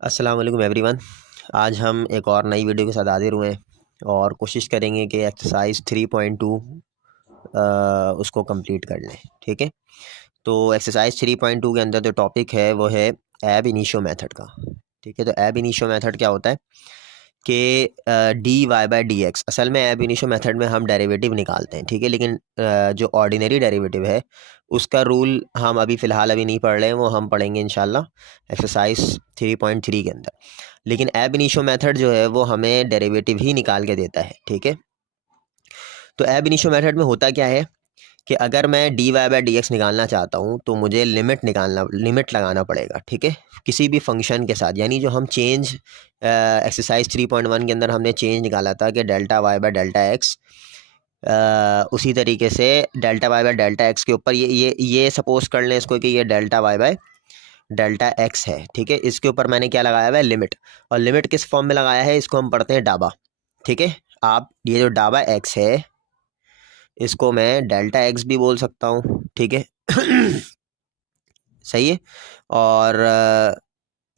अस्सलाम वालेकुम एवरीवन। आज हम एक और नई वीडियो के साथ हाजिर हुए हैं और कोशिश करेंगे कि एक्सरसाइज 3.2 उसको कंप्लीट कर लें। ठीक है, तो एक्सरसाइज 3.2 के अंदर जो टॉपिक है वो है एब इनिशियो मेथड का। ठीक है, तो एब इनिशियो मेथड क्या होता है कि d y by d x, असल में एब इनिशियो मेथड में हम डेरिवेटिव निकालते हैं। ठीक है, लेकिन जो ऑर्डिनरी डेरिवेटिव है उसका रूल हम अभी फ़िलहाल नहीं पढ़ रहे हैं, वो हम पढ़ेंगे इंशाल्लाह एक्सरसाइज 3.3 के अंदर। लेकिन एब इनिशियो मेथड जो है वो हमें डेरिवेटिव ही निकाल के देता है। ठीक है, तो एब इनिशियो मेथड में होता क्या है कि अगर मैं d y by d x निकालना चाहता हूँ तो मुझे लिमिट लगाना पड़ेगा। ठीक है, किसी भी फंक्शन के साथ, यानी जो हम चेंज एक्सरसाइज 3.1 के अंदर हमने चेंज निकाला था कि delta y by delta x, उसी तरीके से delta y by delta x के ऊपर ये सपोज कर लें इसको कि ये delta y by delta x है। ठीक है, इसके ऊपर मैंने क्या लगाया हुआ है, लिमिट। और लिमिट किस फॉर्म में लगाया है, इसको हम पढ़ते हैं डाबा। ठीक है, आप ये जो डाबा एक्स है इसको मैं डेल्टा एक्स भी बोल सकता हूँ। ठीक है सही है, और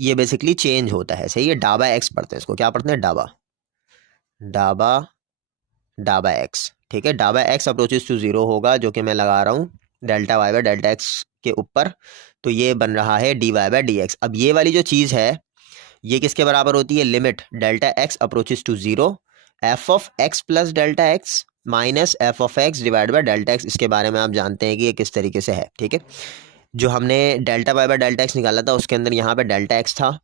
ये बेसिकली चेंज होता है। सही है, डाबा एक्स पढ़ते हैं इसको, क्या पढ़ते हैं, डाबा डाबा डाबा एक्स। ठीक है, डाबा एक्स अप्रोचेस टू ज़ीरो होगा, जो कि मैं लगा रहा हूँ delta y by delta x के ऊपर। तो ये बन रहा है d y by d x. अब ये वाली जो चीज़ है ये किसके बराबर होती है, limit delta x approaches to zero f of x plus delta x minus f of x divide by delta x. इसके बारे में आप जानते हैं कि ये किस तरीके से है। ठीक है, जो हमने delta y by delta x निकाला था उसके अंदर यहाँ पे डेल्टा एक्स था।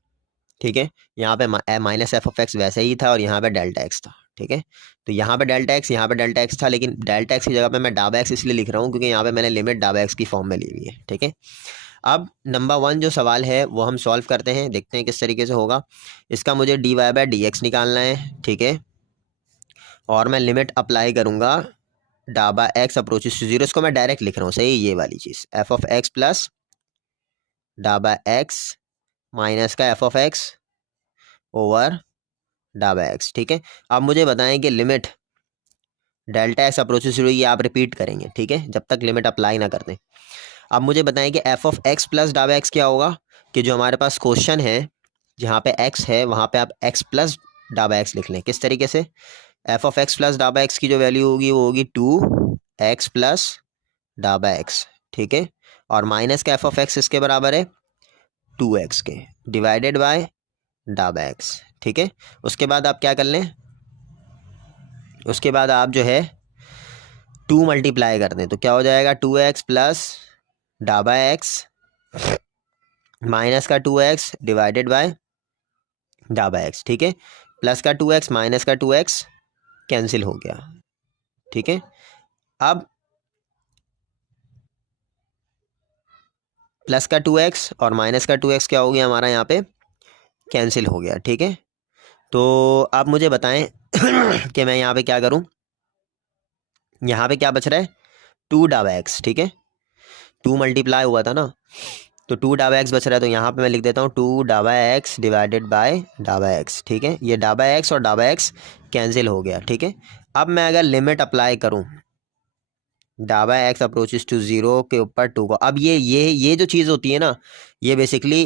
ठीक है, यहाँ पे माइनस एफ ऑफ एक्स वैसे ही था और यहाँ पे डेल्टा एक्स था। ठीक है, तो यहाँ पे डेल्टा एक्स, यहाँ पे डेल्टा एक्स था, लेकिन डेल्टा एक्स की जगह पे मैं डाबा एक्स इसलिए लिख रहा हूँ क्योंकि यहाँ पे मैंने लिमिट डाबा एक्स की फॉर्म में ली हुई है। ठीक है, अब नंबर 1 जो सवाल है वो हम सॉल्व करते हैं, देखते हैं किस तरीके से होगा। इसका मुझे d y by d x निकालना है। ठीक है, और मैं लिमिट अप्लाई करूँगा डाबा एक्स अप्रोचेस टू जीरो, इसको मैं डायरेक्ट लिख रहा हूँ। सही, ये वाली चीज़ एफ ऑफ एक्स प्लस डाबा एक्स माइनस का एफ ऑफ एक्स ओवर डाबा एक्स। ठीक है, अब मुझे बताएं कि limit delta x approaches to zero, ये आप रिपीट करेंगे। ठीक है, जब तक लिमिट अप्लाई ना कर दें। अब मुझे बताएं कि एफ ऑफ एक्स प्लस डाबा एक्स क्या होगा, कि जो हमारे पास क्वेश्चन है जहाँ पे एक्स है वहाँ पे आप एक्स प्लस डाबा एक्स लिख लें। किस तरीके से, एफ ऑफ एक्स प्लस डाबा एक्स की जो वैल्यू होगी वो होगी 2x प्लस डाबा एक्स। ठीक है, और माइनस का एफ ऑफ एक्स इसके बराबर है 2x के डिवाइडेड बाय डाबा एक्स। ठीक है, उसके बाद आप क्या कर लें, उसके बाद आप जो है 2 मल्टीप्लाई कर दें तो क्या हो जाएगा, 2x प्लस डाबा एक्स माइनस का 2x डिवाइडेड बाय डाबा एक्स। ठीक है, प्लस का 2x माइनस का 2x कैंसिल हो गया। ठीक है, अब प्लस का 2x और माइनस का 2x क्या हो गया हमारा, यहाँ पे कैंसिल हो गया। ठीक है, तो आप मुझे बताएं कि मैं यहाँ पे क्या करूँ, यहाँ पे क्या बच रहा है, 2 डाबा एक्स। ठीक है, 2 मल्टीप्लाई हुआ था ना, तो 2 डाबा एक्स बच रहा है, तो यहाँ पे मैं लिख देता हूँ 2 डाबा एक्स डिवाइडेड बाय डाबा एक्स। ठीक है, ये डाबा एक्स और डाबा एक्स कैंसिल हो गया। ठीक है, अब मैं अगर लिमिट अप्लाई करूँ डाबा एक्स अप्रोचेस टू ज़ीरो के ऊपर 2 को, अब ये जो चीज़ होती है ना, ये बेसिकली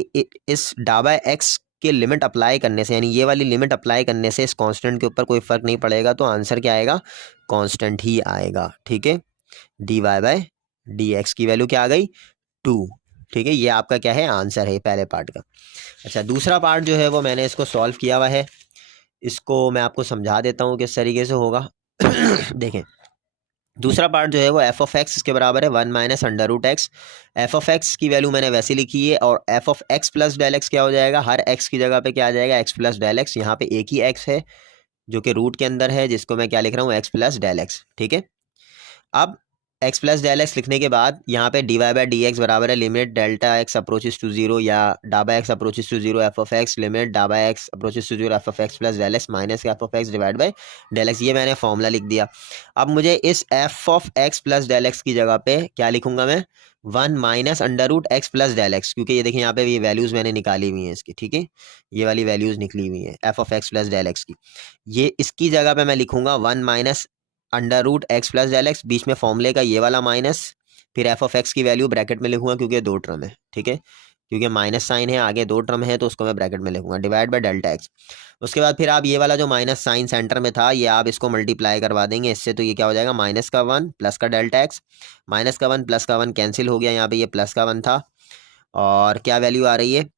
इस डाबा एक्स के लिमिट अप्लाई करने से, यानी ये वाली लिमिट अप्लाई करने से इस कांस्टेंट के ऊपर कोई फ़र्क नहीं पड़ेगा, तो आंसर क्या आएगा, कांस्टेंट ही आएगा। ठीक है, d y by d x की वैल्यू क्या आ गई, 2। ठीक है, ये आपका क्या है, आंसर है पहले पार्ट का। अच्छा, दूसरा पार्ट जो है वो मैंने इसको सॉल्व किया हुआ है, इसको मैं आपको समझा देता हूँ किस तरीके से होगा देखें, दूसरा पार्ट जो है वो एफ ऑफ एक्स इसके बराबर है 1 minus under root x. F of x की वैल्यू मैंने वैसे लिखी है, और f of x plus del x क्या हो जाएगा, हर एक्स की जगह पे क्या आ जाएगा, एक्स प्लस डेल एक्स। यहाँ पे एक ही एक्स है जो कि रूट के अंदर है, जिसको मैं क्या लिख रहा हूँ, एक्स प्लस डेल एक्स। ठीक है, अब एक्स प्लस डेल एक्स लिखने के बाद यहाँ पे d y by d x बराबर है limit delta x approaches to zero या डाबा x approaches to zero f of x limit डाबा x approaches to zero f of x plus del x minus f of x divide by del x. ये मैंने formula लिख दिया। अब मुझे इस f of x plus del x की जगह पे क्या लिखूंगा मैं, 1 minus under root x plus del x, क्योंकि ये देखिए यहाँ पे ये वैल्यूज़ मैंने निकाली हुई हैं इसकी। ठीक है, ये वाली वैल्यूज़ निकली हुई हैं f of x plus del x की, ये इसकी जगह पे मैं लिखूंगा 1 minus under root x plus del x, बीच में फॉर्मूले का ये वाला माइनस, फिर एफ ऑफ एक्स की वैल्यू ब्रैकेट में लिखूंगा क्योंकि ये 2 टर्म है। ठीक है, क्योंकि माइनस साइन है, आगे दो टर्म है तो उसको मैं ब्रैकेट में लिखूंगा, डिवाइड बाय डेल्टा एक्स। उसके बाद फिर आप ये वाला जो माइनस साइन सेंटर में था ये आप इसको मल्टीप्लाई करवा देंगे इससे, तो ये क्या हो जाएगा माइनस का 1 प्लस का डेल्टा एक्स, माइनस का 1 प्लस का 1 कैंसिल हो गया, यहाँ पे ये प्लस का 1 था और क्या वैल्यू आ रही है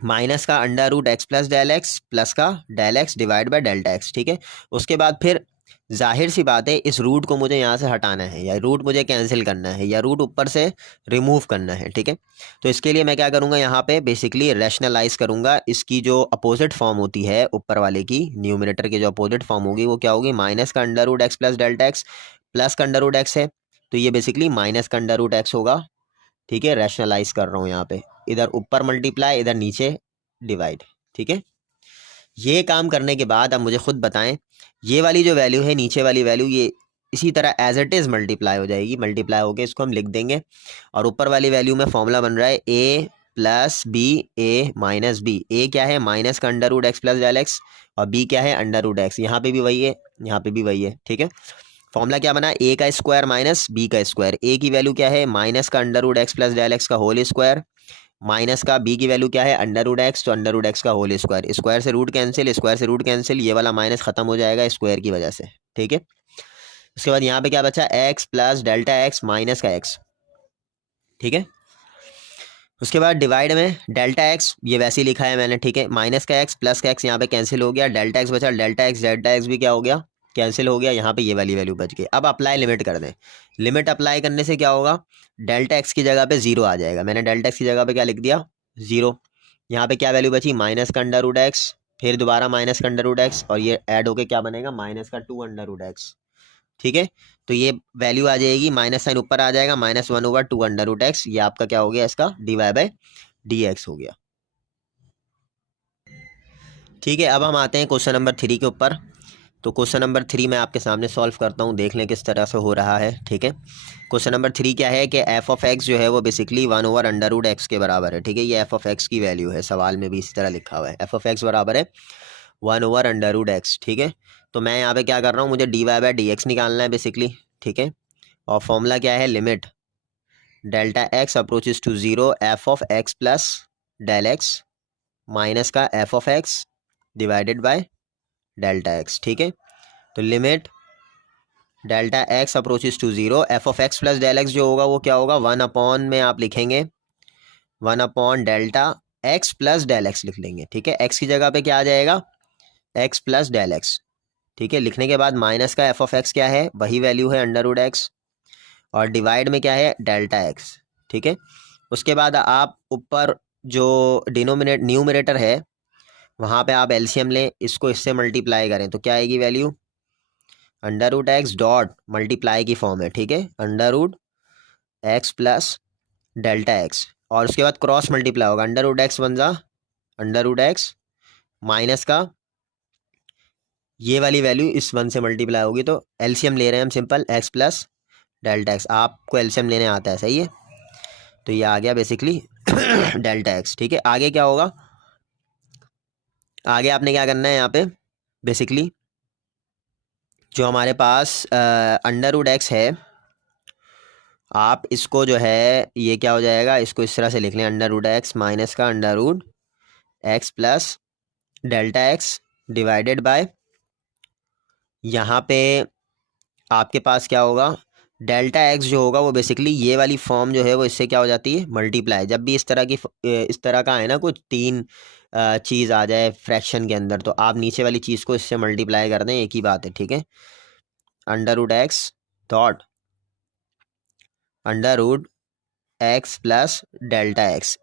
माइनस का under root x plus del x plus का del x divide by delta x. ठीक है, उसके बाद फिर जाहिर सी बात है इस रूट को मुझे यहाँ से हटाना है या रूट मुझे कैंसिल करना है या रूट ऊपर से रिमूव करना है। ठीक है, तो इसके लिए मैं क्या करूँगा यहाँ पे बेसिकली रैशनलाइज करूँगा, इसकी जो अपोजिट फॉर्म होती है ऊपर वाले की, न्यूमरेटर की जो अपोजिट फॉर्म होगी वो क्या होगी माइनस का under root x plus delta x plus का अंडर रूट एक्स है, तो ये बेसिकली माइनस का अंडर रूट एक्स होगा। ठीक है, रैशनलाइज कर रहा हूँ यहाँ पे, इधर ऊपर मल्टीप्लाई इधर नीचे डिवाइड। ठीक है, ये काम करने के बाद अब मुझे खुद बताएं ये वाली जो वैल्यू है नीचे वाली वैल्यू ये इसी तरह एज इट इज़ मल्टीप्लाई हो जाएगी, मल्टीप्लाई होके इसको हम लिख देंगे और ऊपर वाली वैल्यू में फॉर्मूला बन रहा है a plus b a minus b. A क्या है माइनस का under root x plus del x और बी क्या है अंडर रूट एक्स, यहाँ पे भी वही है यहाँ पे भी वही है। ठीक है, फॉर्मूला क्या बना ए का स्क्वायर माइनस बी का स्क्वायर, ए की वैल्यू क्या है माइनस का under root x plus del x का होल स्क्वायर माइनस का बी की वैल्यू क्या है अंडर रूट एक्स, तो अंडर रूट एक्स का होल स्क्वायर, स्क्वायर से रूट कैंसिल, स्क्वायर से रूट कैंसिल, ये वाला माइनस खत्म हो जाएगा स्क्वायर की वजह से। ठीक है, उसके बाद यहाँ पे क्या बचा x plus delta x minus का एक्स। ठीक है, उसके बाद डिवाइड में डेल्टा एक्स ये वैसे ही लिखा है मैंने। ठीक है, माइनस का एक्स प्लस का एक्स यहाँ पे कैंसिल हो गया, डेल्टा एक्स बचा, डेल्टा एक्स भी क्या हो गया कैंसिल हो गया, यहाँ पे ये वाली वैल्यू बच गई। अब अप्लाई लिमिट कर दें, लिमिट अप्लाई करने से क्या होगा डेल्टा एक्स की जगह पे जीरो आ जाएगा, मैंने डेल्टा एक्स की जगह पे क्या लिख दिया जीरो। यहाँ पे क्या वैल्यू बची माइनस का अंडर रूट एक्स, फिर दोबारा माइनस का अंडर रूट एक्स और ये ऐड होके क्या बनेगा माइनस का 2 अंडर रूट एक्स। ठीक है, तो ये वैल्यू आ जाएगी माइनस साइन ऊपर आ जाएगा -1/2 अंडर रूट एक्स, ये आपका क्या हो गया इसका d y by d x हो गया। ठीक है, अब हम आते हैं क्वेश्चन नंबर 3 के ऊपर। तो क्वेश्चन नंबर 3 मैं आपके सामने सॉल्व करता हूँ, देख लें किस तरह से हो रहा है। ठीक है, क्वेश्चन नंबर 3 क्या है कि एफ ऑफ एक्स जो है वो बेसिकली 1/√x के बराबर है। ठीक है, ये एफ ऑफ एक्स की वैल्यू है, सवाल में भी इसी तरह लिखा हुआ है एफ ऑफ एक्स बराबर है 1/√x। ठीक है, तो मैं यहाँ पे क्या कर रहा हूँ मुझे d y by d x निकालना है बेसिकली। ठीक है, और फॉर्मूला क्या है limit delta x approaches to zero f of x plus del x minus का f of x divided by delta x. ठीक है, तो limit delta x approaches to zero f of x plus del x जो होगा वो क्या होगा 1 में आप लिखेंगे 1/डेल्टा एक्स प्लस डेल एक्स लिख लेंगे। ठीक है, एक्स की जगह पे क्या आ जाएगा एक्स प्लस डेल एक्स। ठीक है, लिखने के बाद माइनस का एफ ऑफ एक्स क्या है वही वैल्यू है अंडर रूट एक्स और डिवाइड में क्या है डेल्टा एक्स। ठीक है, उसके बाद आप ऊपर जो न्यूमरेटर है वहाँ पे आप एलसीएम लें, इसको इससे मल्टीप्लाई करें तो क्या आएगी value under root x dot multiply की फॉर्म है। ठीक है, under root x plus delta x और उसके बाद क्रॉस मल्टीप्लाई होगा अंडर रूट एक्स बन जा अंडर रूट एक्स माइनस का ये वाली वैल्यू इस 1 से मल्टीप्लाई होगी, तो एलसीएम ले रहे हैं हम simple x plus delta x, आपको एलसीएम लेने आता है सही है, तो ये आ गया बेसिकली डेल्टा एक्स। ठीक है, आगे क्या होगा आगे आपने क्या करना है यहाँ पे बेसिकली जो हमारे पास अंडर रूट एक्स है आप इसको जो है ये क्या हो जाएगा इसको इस तरह से लिख लें अंडर रूट एक्स माइनस का under root x plus delta x divided by यहाँ पे आपके पास क्या होगा डेल्टा एक्स जो होगा वो बेसिकली ये वाली फॉर्म जो है वो इससे क्या हो जाती है मल्टीप्लाई, जब भी इस तरह का है ना कुछ तीन चीज़ आ जाए फ्रैक्शन के अंदर तो आप नीचे वाली चीज़ को इससे मल्टीप्लाई कर दें, एक ही बात है। ठीक है, under root x dot under root x plus delta x,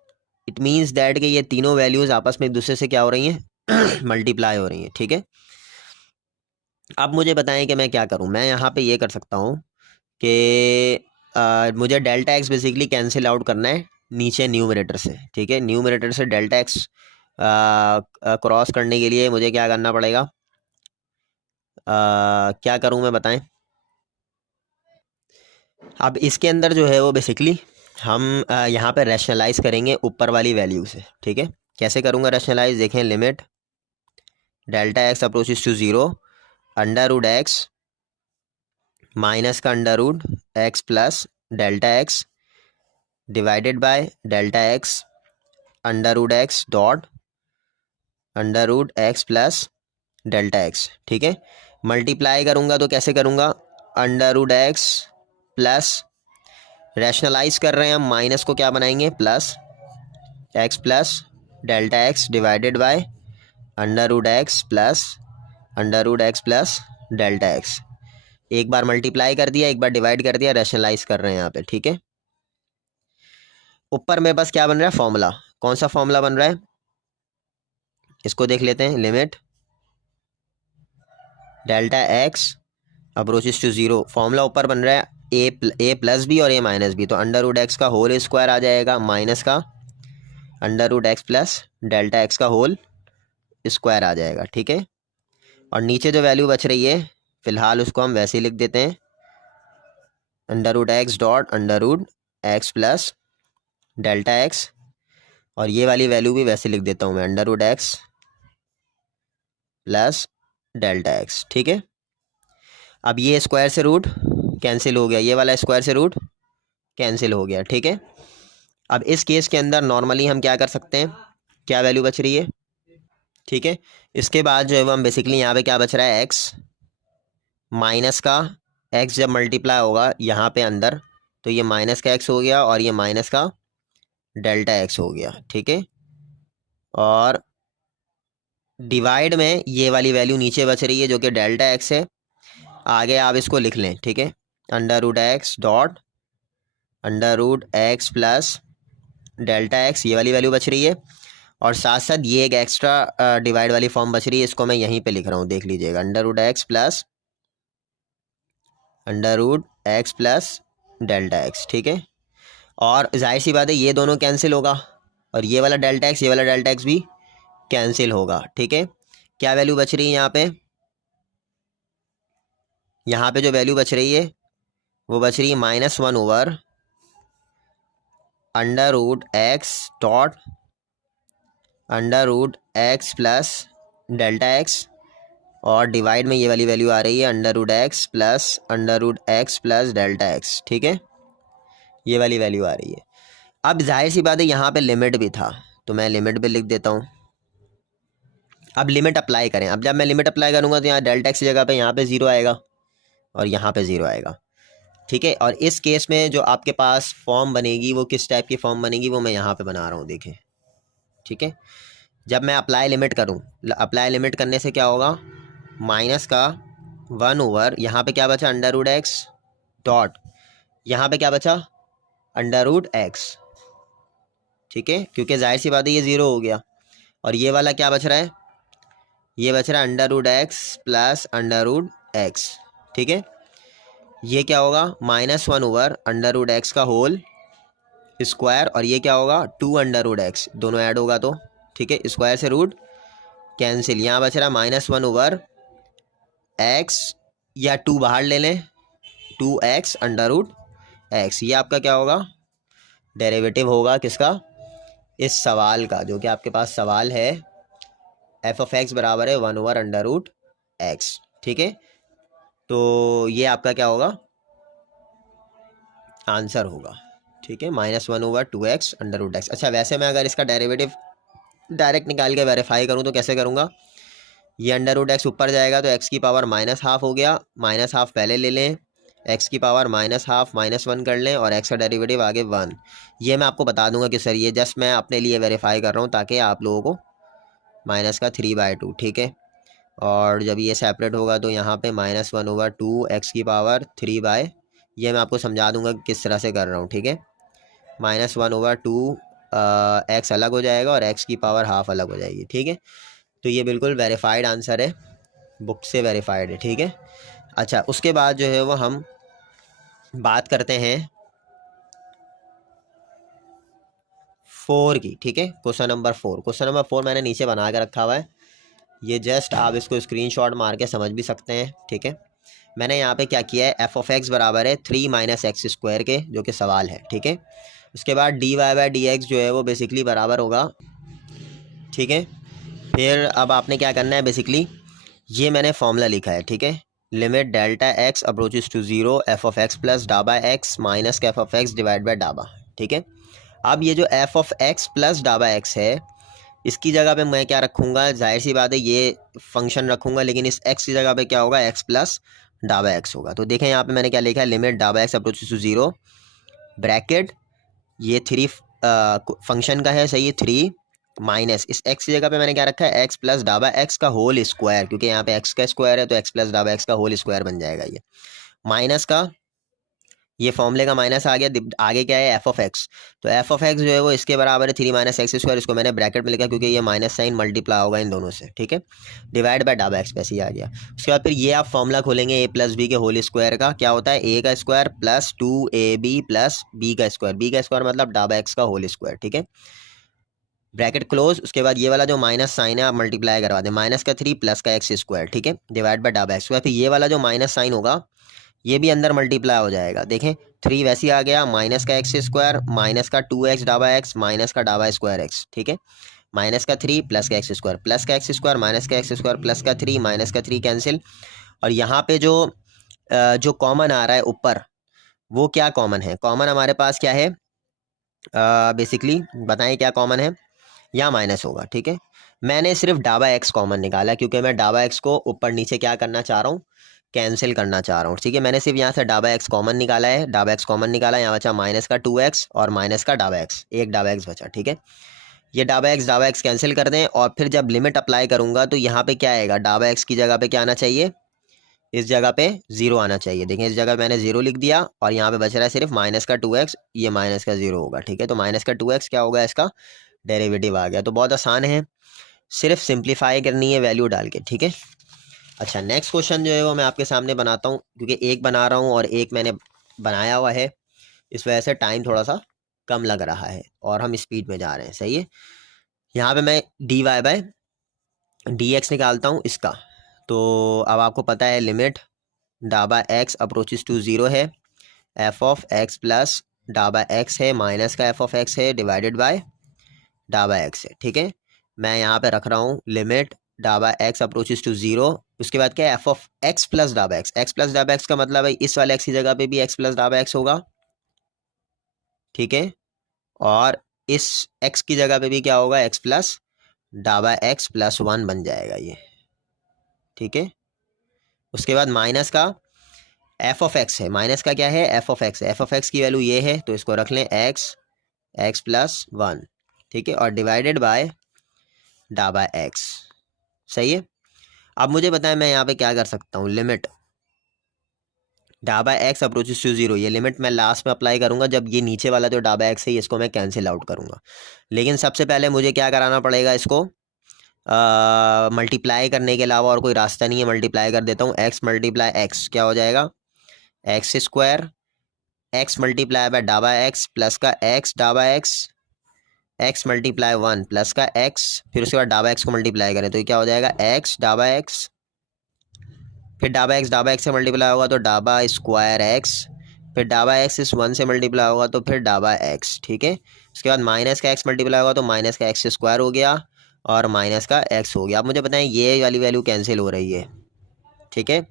it means that कि ये तीनों वैल्यूज़ आपस में एक दूसरे से क्या हो रही हैं मल्टीप्लाई हो रही हैं। ठीक है, अब मुझे बताएं कि मैं क्या करूं, मैं यहाँ पे ये कर सकता हूँ कि मुझे delta x basically cancel out करना है नीचे न्यूमरेटर से। ठीक है, न्यूमरेटर से डेल्टा एक्स क्रॉस करने के लिए मुझे क्या करना पड़ेगा क्या करूं मैं बताएं। अब इसके अंदर जो है वो बेसिकली हम यहाँ पे रैशनलाइज करेंगे ऊपर वाली वैल्यू से। ठीक है, कैसे करूँगा रैशनलाइज देखें limit delta x approaches to zero under root x minus का under root x plus delta x divided by delta x under root x dot under root x plus delta x, ठीक है। Multiply करूँगा तो कैसे करूँगा, under root x plus, rationalise कर रहे हैं हम, माइनस को क्या बनाएंगे plus, x plus delta x divided by under root x plus under root x plus delta x. एक बार मल्टीप्लाई कर दिया, एक बार डिवाइड कर दिया, रैशनलाइज कर रहे हैं यहाँ पे, ठीक है। ऊपर में बस क्या बन रहा है, फॉर्मूला। कौन सा फॉर्मूला बन रहा है, इसको देख लेते हैं। Limit delta x approaches to zero, formula ऊपर बन रहा है ए प्लस बी और ए माइनस बी, तो अंडर रूट एक्स का होल स्क्वायर आ जाएगा माइनस का under root x plus delta x का होल स्क्वायर आ जाएगा, ठीक है। और नीचे जो वैल्यू बच रही है फिलहाल उसको हम वैसे ही लिख देते हैं, under root x dot under root x plus delta x, और ये वाली वैल्यू भी वैसे लिख देता हूँ मैं, under root x plus delta x, ठीक है। अब ये स्क्वायर से रूट कैंसिल हो गया, ये वाला स्क्वायर से रूट कैंसिल हो गया, ठीक है। अब इस केस के अंदर नॉर्मली हम क्या कर सकते हैं, क्या वैल्यू बच रही है, ठीक है। इसके बाद जो है वो हम बेसिकली यहाँ पे क्या बच रहा है, एक्स माइनस का एक्स जब मल्टीप्लाई होगा यहाँ पे अंदर, तो ये माइनस का एक्स हो गया और ये माइनस का डेल्टा एक्स हो गया, ठीक है। और डिवाइड में ये वाली वैल्यू नीचे बच रही है जो कि डेल्टा एक्स है, आगे आप इसको लिख लें, ठीक है। Under root x dot under root x plus delta x, ये वाली वैल्यू बच रही है, और साथ साथ ये एक एक्स्ट्रा डिवाइड वाली फॉर्म बच रही है, इसको मैं यहीं पे लिख रहा हूँ, देख लीजिएगा। Under root x plus under root x plus delta x, ठीक है। और जाहिर सी बात है ये दोनों कैंसिल होगा, और ये वाला डेल्टा एक्स भी कैंसिल होगा, ठीक है। क्या वैल्यू बच रही है यहाँ पे जो वैल्यू बच रही है वो बच रही है -1 over under root x dot under root x plus delta x, और डिवाइड में ये वाली वैल्यू आ रही है under root x plus delta x, ठीक है। ये वाली वैल्यू आ रही है। अब जाहिर सी बात है यहाँ पे लिमिट भी था, तो मैं लिमिट भी लिख देता हूँ। अब लिमिट अप्लाई करें, अब जब मैं लिमिट अप्लाई करूँगा तो यहाँ डेल्टा एक्स की जगह पे यहाँ पे 0 आएगा और यहाँ पे 0 आएगा, ठीक है। और इस केस में जो आपके पास फॉर्म बनेगी वो किस टाइप की फॉर्म बनेगी वो मैं यहाँ पे बना रहा हूँ, देखें, ठीक है। जब मैं अप्लाई लिमिट करूँ, अप्लाई लिमिट करने से क्या होगा, माइनस का 1 ओवर यहाँ पे क्या बचा अंडर रूट एक्स डॉट यहाँ पे क्या बचा अंडर रूट एक्स, ठीक है, क्योंकि जाहिर सी बात है ये 0 हो गया। और ये वाला क्या बच रहा है, ये बच रहा है under root x plus under root x, ठीक है। ये क्या होगा -1 ओवर अंडर रूट एक्स का होल स्क्वायर, और ये क्या होगा 2 अंडर रूट एक्स, दोनों ऐड होगा तो, ठीक है। स्क्वायर से रूट कैंसिल, यहाँ बच रहा है -1 ओवर एक्स, या 2 बाहर ले लें, 2x अंडर रूट एक्स। ये आपका क्या होगा, डेरिवेटिव होगा किसका, इस सवाल का, जो कि आपके पास सवाल है f(x) बराबर है 1 ओवर अंडर रूट एक्स, ठीक है। तो ये आपका क्या होगा, आंसर होगा, ठीक है, -1 over 2x under root x. अच्छा, वैसे मैं अगर इसका डेरिवेटिव डायरेक्ट निकाल के वेरीफाई करूँ तो कैसे करूँगा, ये अंडर रूट एक्स ऊपर जाएगा तो एक्स की पावर -½ हो गया, -½ पहले ले लें, एक्स की पावर -½ -1 कर लें, और एक्स का डेरिवेटिव आगे 1। ये मैं आपको बता दूंगा कि सर ये जस्ट मैं अपने लिए वेरीफाई कर रहा हूँ ताकि आप लोगों को -3/2, ठीक है। और जब ये सेपरेट होगा तो यहाँ पे -1 ओवर 2 एक्स की पावर 3/, ये मैं आपको समझा दूंगा कि किस तरह से कर रहा हूँ, ठीक है। -1 ओवर 2 एक्स अलग हो जाएगा और एक्स की पावर ½ अलग हो जाएगी, ठीक है। तो ये बिल्कुल वेरीफाइड आंसर है, बुक से वेरीफाइड है, ठीक है। अच्छा, उसके बाद जो है वो हम बात करते हैं 4 की, ठीक है। क्वेश्चन नंबर 4 मैंने नीचे बना के रखा हुआ है, ये जस्ट आप इसको स्क्रीनशॉट मार के समझ भी सकते हैं, ठीक है। मैंने यहाँ पे क्या किया है, f(x) बराबर है 3 - x स्क्वायर के, जो कि सवाल है, ठीक है। उसके बाद dy/dx जो है वो बेसिकली बराबर होगा, ठीक है। फिर अब आपने क्या करना है, बेसिकली ये मैंने फॉर्मूला लिखा है, ठीक है। Limit delta x approaches to 0 f(x) plus डाबा एक्स माइनस का f(x) डिवाइड बाय डाबा, ठीक है। अब ये जो एफ ऑफ एक्स प्लस डाबा एक्स है, इसकी जगह पे मैं क्या रखूँगा, जाहिर सी बात है ये फंक्शन रखूँगा, लेकिन इस एक्स की जगह पे क्या होगा, एक्स प्लस डाबा एक्स होगा। तो देखें यहाँ पे मैंने क्या लिखा है, लिमिट डाबा एक्स अप्रोचेस टू 0 ब्रैकेट, ये 3 फंक्शन का है, सही है, 3 माइनस इस एक्स की जगह पे मैंने क्या रखा है, एक्स प्लस डाबा एक्स का होल स्क्वायर, क्योंकि यहाँ पे एक्स का स्क्वायर है तो एक्स प्लस डाबा एक्स का होल स्क्वायर बन जाएगा ये, माइनस का ये फॉर्मूले का माइनस आ गया, आगे क्या है, एफ ऑफ एक्स, तो एफ ऑफ एक्स जो है वो इसके बराबर है 3 माइनस एक्स स्क्वायर, इसको मैंने ब्रैकेट में लिखा क्योंकि ये माइनस साइन मल्टीप्लाई होगा इन दोनों से, ठीक है, डिवाइड बाय डाबा एक्स, वैसे ही आ गया। उसके बाद फिर ये आप फॉर्मूला खोलेंगे ए प्लस बी के होल स्क्वायर का, क्या होता है, ए का square plus 2ab plus b का स्क्वायर, बी का स्क्वायर मतलब डाबा एक्स का होल स्क्वायर, ठीक है, ब्रैकेट क्लोज। उसके बाद ये वाला जो माइनस साइन है आप मल्टीप्लाई करवा दें, माइनस का 3 प्लस का एक्स स्क्वायर, ठीक है, डिवाइड बाय डाबा एक्स। उसके बाद फिर ये वाला जो माइनस साइन होगा ये भी अंदर मल्टीप्लाई हो जाएगा, देखें 3 वैसे ही आ गया, माइनस का एक्स स्क्वायर माइनस का 2x डाबा एक्स माइनस का डाबा स्क्वायर एक्स, ठीक है, माइनस का 3 प्लस का एक्स स्क्वायर प्लस का एक्स स्क्वायर माइनस का एक्स स्क्वायर प्लस का 3 माइनस का 3 कैंसिल। और यहाँ पे जो कॉमन आ रहा है ऊपर, वो क्या कॉमन है, कॉमन हमारे पास क्या है, बेसिकली बताएं क्या कॉमन है, यहाँ माइनस होगा, ठीक है। मैंने सिर्फ डाबा एक्स कॉमन निकाला क्योंकि मैं डाबा एक्स को ऊपर नीचे क्या करना चाह रहा हूँ, कैंसिल करना चाह रहा हूँ, ठीक है। मैंने सिर्फ यहाँ से डाबा एक्स कॉमन निकाला है, डाबा एक्स कॉमन निकाला, यहाँ बचा माइनस का 2x और माइनस का डाबा एक्स, एक डाबा एक्स बचा, ठीक है। ये डाबा एक्स कैंसिल कर दें और फिर जब लिमिट अप्लाई करूँगा तो यहाँ पे क्या आएगा, डाबा एक्स की जगह पे क्या आना चाहिए, इस जगह पे 0 आना चाहिए, देखें इस जगह मैंने 0 लिख दिया और यहाँ पे बच रहा है सिर्फ माइनस का 2x, ये माइनस का 0 होगा, ठीक है। तो माइनस का 2x क्या होगा, इसका डेरिवेटिव आ गया। तो बहुत आसान है, सिर्फ सिंप्लीफाई करनी है वैल्यू डाल के, ठीक है। अच्छा नेक्स्ट क्वेश्चन जो है वो मैं आपके सामने बनाता हूँ, क्योंकि एक बना रहा हूँ और एक मैंने बनाया हुआ है, इस वजह से टाइम थोड़ा सा कम लग रहा है और हम स्पीड में जा रहे हैं, सही है। यहाँ पे मैं dy बाय dx निकालता हूँ इसका, तो अब आपको पता है लिमिट डाबा एक्स अप्रोचेस टू 0 है, एफ ऑफ एक्स प्लस डाबा एक्स है माइनस का एफ ऑफ एक्स है डिवाइडेड बाय डाबा एक्स है, ठीक है। मैं यहाँ पे रख रहा हूँ लिमिट डाबा एक्स अप्रोचेस टू 0, उसके बाद क्या है, एफ ऑफ एक्स प्लस डाबा एक्स, एक्स प्लस डाबा एक्स का मतलब है इस वाले एक्स की जगह पे भी एक्स प्लस डाबा एक्स होगा, ठीक है, और इस एक्स की जगह पे भी क्या होगा, एक्स प्लस डाबा एक्स प्लस 1 बन जाएगा ये, ठीक है। उसके बाद माइनस का एफ ऑफ एक्स है, माइनस का क्या है, एफ ऑफ एक्स है, एफ ऑफ एक्स की वैल्यू ये है तो इसको रख लें एक्स प्लस 1, ठीक है, और डिवाइडेड बाय डाबा एक्स, सही है। अब मुझे बताएं मैं यहाँ पे क्या कर सकता हूँ, लिमिट डाबा एक्स अप्रोचेस टू 0, ये लिमिट मैं लास्ट में अप्लाई करूँगा जब ये नीचे वाला जो डाबा एक्स है इसको मैं कैंसिल आउट करूँगा। लेकिन सबसे पहले मुझे क्या कराना पड़ेगा, इसको मल्टीप्लाई करने के अलावा और कोई रास्ता नहीं है, मल्टीप्लाई कर देता हूँ, एक्स मल्टीप्लाई एक्स क्या हो जाएगा, x square, x multiply by डाबा एक्स प्लस का एक्स डाबा एक्स मल्टीप्लाई 1 प्लस का एक्स, फिर उसके बाद डाबा एक्स को मल्टीप्लाई करें तो ये क्या हो जाएगा, एक्स डाबा एक्स, फिर डाबा एक्स से मल्टीप्लाई होगा तो डाबा स्क्वायर एक्स, फिर डाबा एक्स इस 1 से मल्टीप्लाई होगा तो फिर डाबा एक्स, ठीक है। उसके बाद माइनस का एक्स मल्टीप्लाई होगा तो माइनस का एक्स स्क्वायर हो गया और माइनस का एक्स हो गया। अब मुझे बताएं ये वाली वैल्यू कैंसिल हो रही है, ठीक है,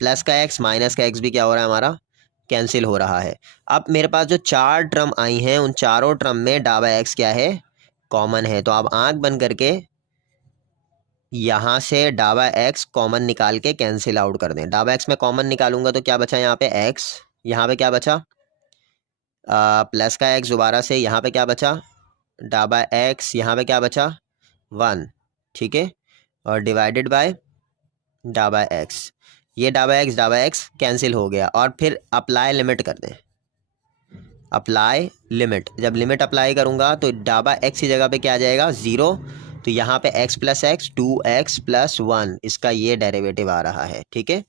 प्लस का एक्स माइनस का एक्स भी क्या हो रहा है हमारा, कैंसिल हो रहा है। अब मेरे पास जो 4 टर्म आई हैं उन चारों टर्म में डाबा एक्स क्या है, कॉमन है, तो आप आंख बंद करके यहाँ से डाबा एक्स कॉमन निकाल के कैंसिल आउट कर दें। डाबा एक्स में कॉमन निकालूंगा तो क्या बचा यहाँ पे एक्स, यहाँ पे क्या बचा प्लस का एक्स, दोबारा से यहाँ पे क्या बचा डाबा एक्स, यहाँ पे क्या बचा 1, ठीक है, और डिवाइडेड बाय डाबा एक्स, ये डाबा एक्स कैंसिल हो गया। और फिर अप्लाई लिमिट कर दें, अप्लाई लिमिट, जब लिमिट अप्लाई करूँगा तो डाबा एक्स की जगह पे क्या आ जाएगा 0, तो यहाँ पे x plus x 2x plus 1 इसका ये डेरिवेटिव आ रहा है, ठीक है।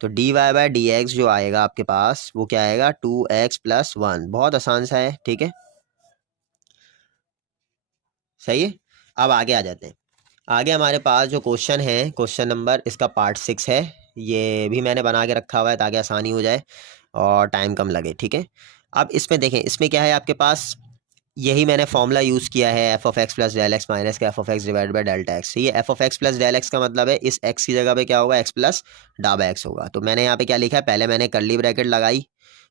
तो dy बाय dx जो आएगा आपके पास वो क्या आएगा 2x प्लस 1, बहुत आसान सा है, ठीक है, सही है। अब आगे आ जाते हैं, आगे हमारे पास जो क्वेश्चन है, क्वेश्चन नंबर इसका पार्ट 6 है, ये भी मैंने बना के रखा हुआ है ताकि आसानी हो जाए और टाइम कम लगे, ठीक है। अब इसमें देखें, इसमें क्या है आपके पास, यही मैंने फॉर्मूला यूज़ किया है f of x plus del x minus का f of x divide by delta x. ये f of x plus del x का मतलब है इस एक्स की जगह पे क्या होगा, एक्स प्लस डाबा एक्स होगा। तो मैंने यहाँ पे क्या लिखा है, पहले मैंने कर्ली ब्रैकेट लगाई,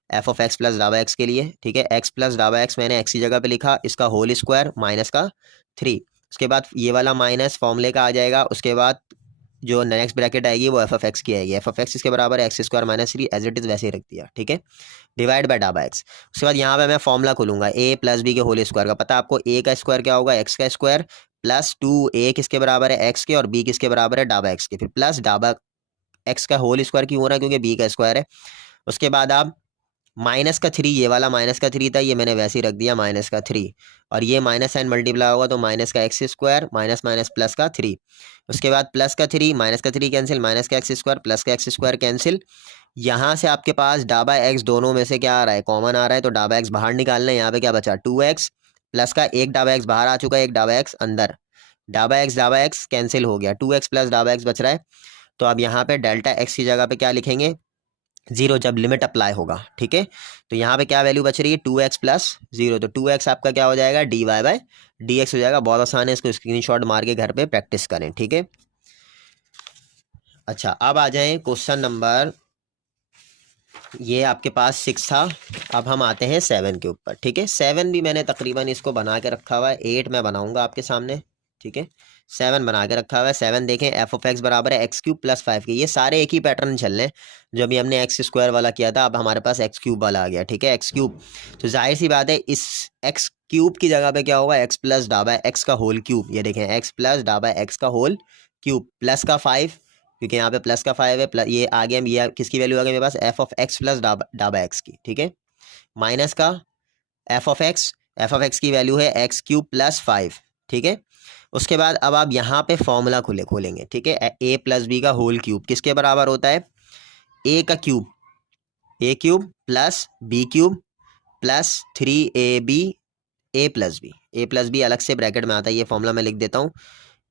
एफ ऑफ एक्स प्लस डाबा एक्स के लिए, ठीक है। एक्स प्लस डाबा एक्स मैंने एक्स की जगह पे लिखा, इसका होल स्क्वायर माइनस का 3। उसके बाद ये वाला माइनस फॉर्मूले का आ जाएगा। उसके बाद जो नेक्स्ट ब्रैकेट आएगी वो एफ ऑफ एक्स की आएगी। एफ ऑफ एक्स इसके बराबर है x square minus 3, as it is वैसे ही रख दिया, ठीक है। डिवाइड बाय डाबा एक्स। उसके बाद यहाँ पे मैं फॉर्मूला खोलूंगा ए प्लस बी के होल स्क्वायर का। पता है आपको ए का स्क्वायर क्या होगा, एक्स का स्क्वायर, प्लस 2 ए किसके बराबर है, एक्स के, और बी किसके बराबर है, डाबा एक्स के, फिर प्लस डाबा एक्स का होल स्क्वायर क्यों हो रहा है, क्योंकि बी का स्क्वायर है। उसके बाद आप माइनस का 3, ये वाला माइनस का 3 था, ये मैंने वैसे ही रख दिया माइनस का 3, और ये माइनस साइन मल्टीप्लाई होगा तो माइनस का x square minus minus plus का 3। उसके बाद प्लस का 3 माइनस का 3 कैंसिल, माइनस का एक्स स्क्वायर प्लस का एक्स स्क्वायर कैंसिल। यहाँ से आपके पास डाबा एक्स दोनों में से क्या आ रहा है, कॉमन आ रहा है, तो डाबा एक्स बाहर निकालना है। यहाँ पे क्या बचा, 2x प्लस का एक डाबा एक्स बाहर आ चुका है, एक डाबा एक्स अंदर, डाबा एक्स कैंसिल हो गया, 2x प्लस डाबा एक्स बच रहा है। तो अब यहाँ पे डेल्टा एक्स की जगह पे क्या लिखेंगे, 0, जब लिमिट अप्लाई होगा, ठीक है। तो यहाँ पे क्या वैल्यू बच रही है, 2x प्लस 0, तो 2x आपका क्या हो जाएगा, dy/dx हो जाएगा। बहुत आसान है, इसको स्क्रीनशॉट मार के घर पे प्रैक्टिस करें, ठीक है। अच्छा, अब आ जाएं क्वेश्चन नंबर, ये आपके पास 6 था, अब हम आते हैं 7 के ऊपर, ठीक है। 7 भी मैंने तकरीबन इसको बना के रखा हुआ है, 8 मैं बनाऊंगा आपके सामने, ठीक है। 7 बना के रखा हुआ है। 7 देखें, एफ ऑफ एक्स बराबर है एक्स क्यूब प्लस 5 के। ये सारे एक ही पैटर्न चल रहे हैं, जो अभी हमने एक्स स्क्वायर वाला किया था, अब हमारे पास एक्स क्यूब वाला आ गया, ठीक है, एक्स क्यूब। तो जाहिर सी बात है, इस एक्स क्यूब की जगह पे क्या होगा, एक्स प्लस डाबा एक्स का होल क्यूब। ये देखें, एक्स प्लस डाबा एक्स का होल क्यूब, प्लस का 5, क्योंकि यहाँ पे प्लस का 5 है, प्लस ये आ गया, ये किसकी वैल्यू आ गई मेरे पास, एफ ऑफ एक्स प्लस डाबा एक्स की, ठीक है। माइनस का एफ ऑफ एक्स की वैल्यू है एक्स क्यूब प्लस 5, ठीक है। उसके बाद अब आप यहाँ पे फॉर्मूला खोलेंगे, ठीक है। ए प्लस बी का होल क्यूब किसके बराबर होता है, ए का cube, a cube plus b cube plus 3ab a plus b अलग से ब्रैकेट में आता है, ये फॉर्मूला मैं लिख देता हूँ।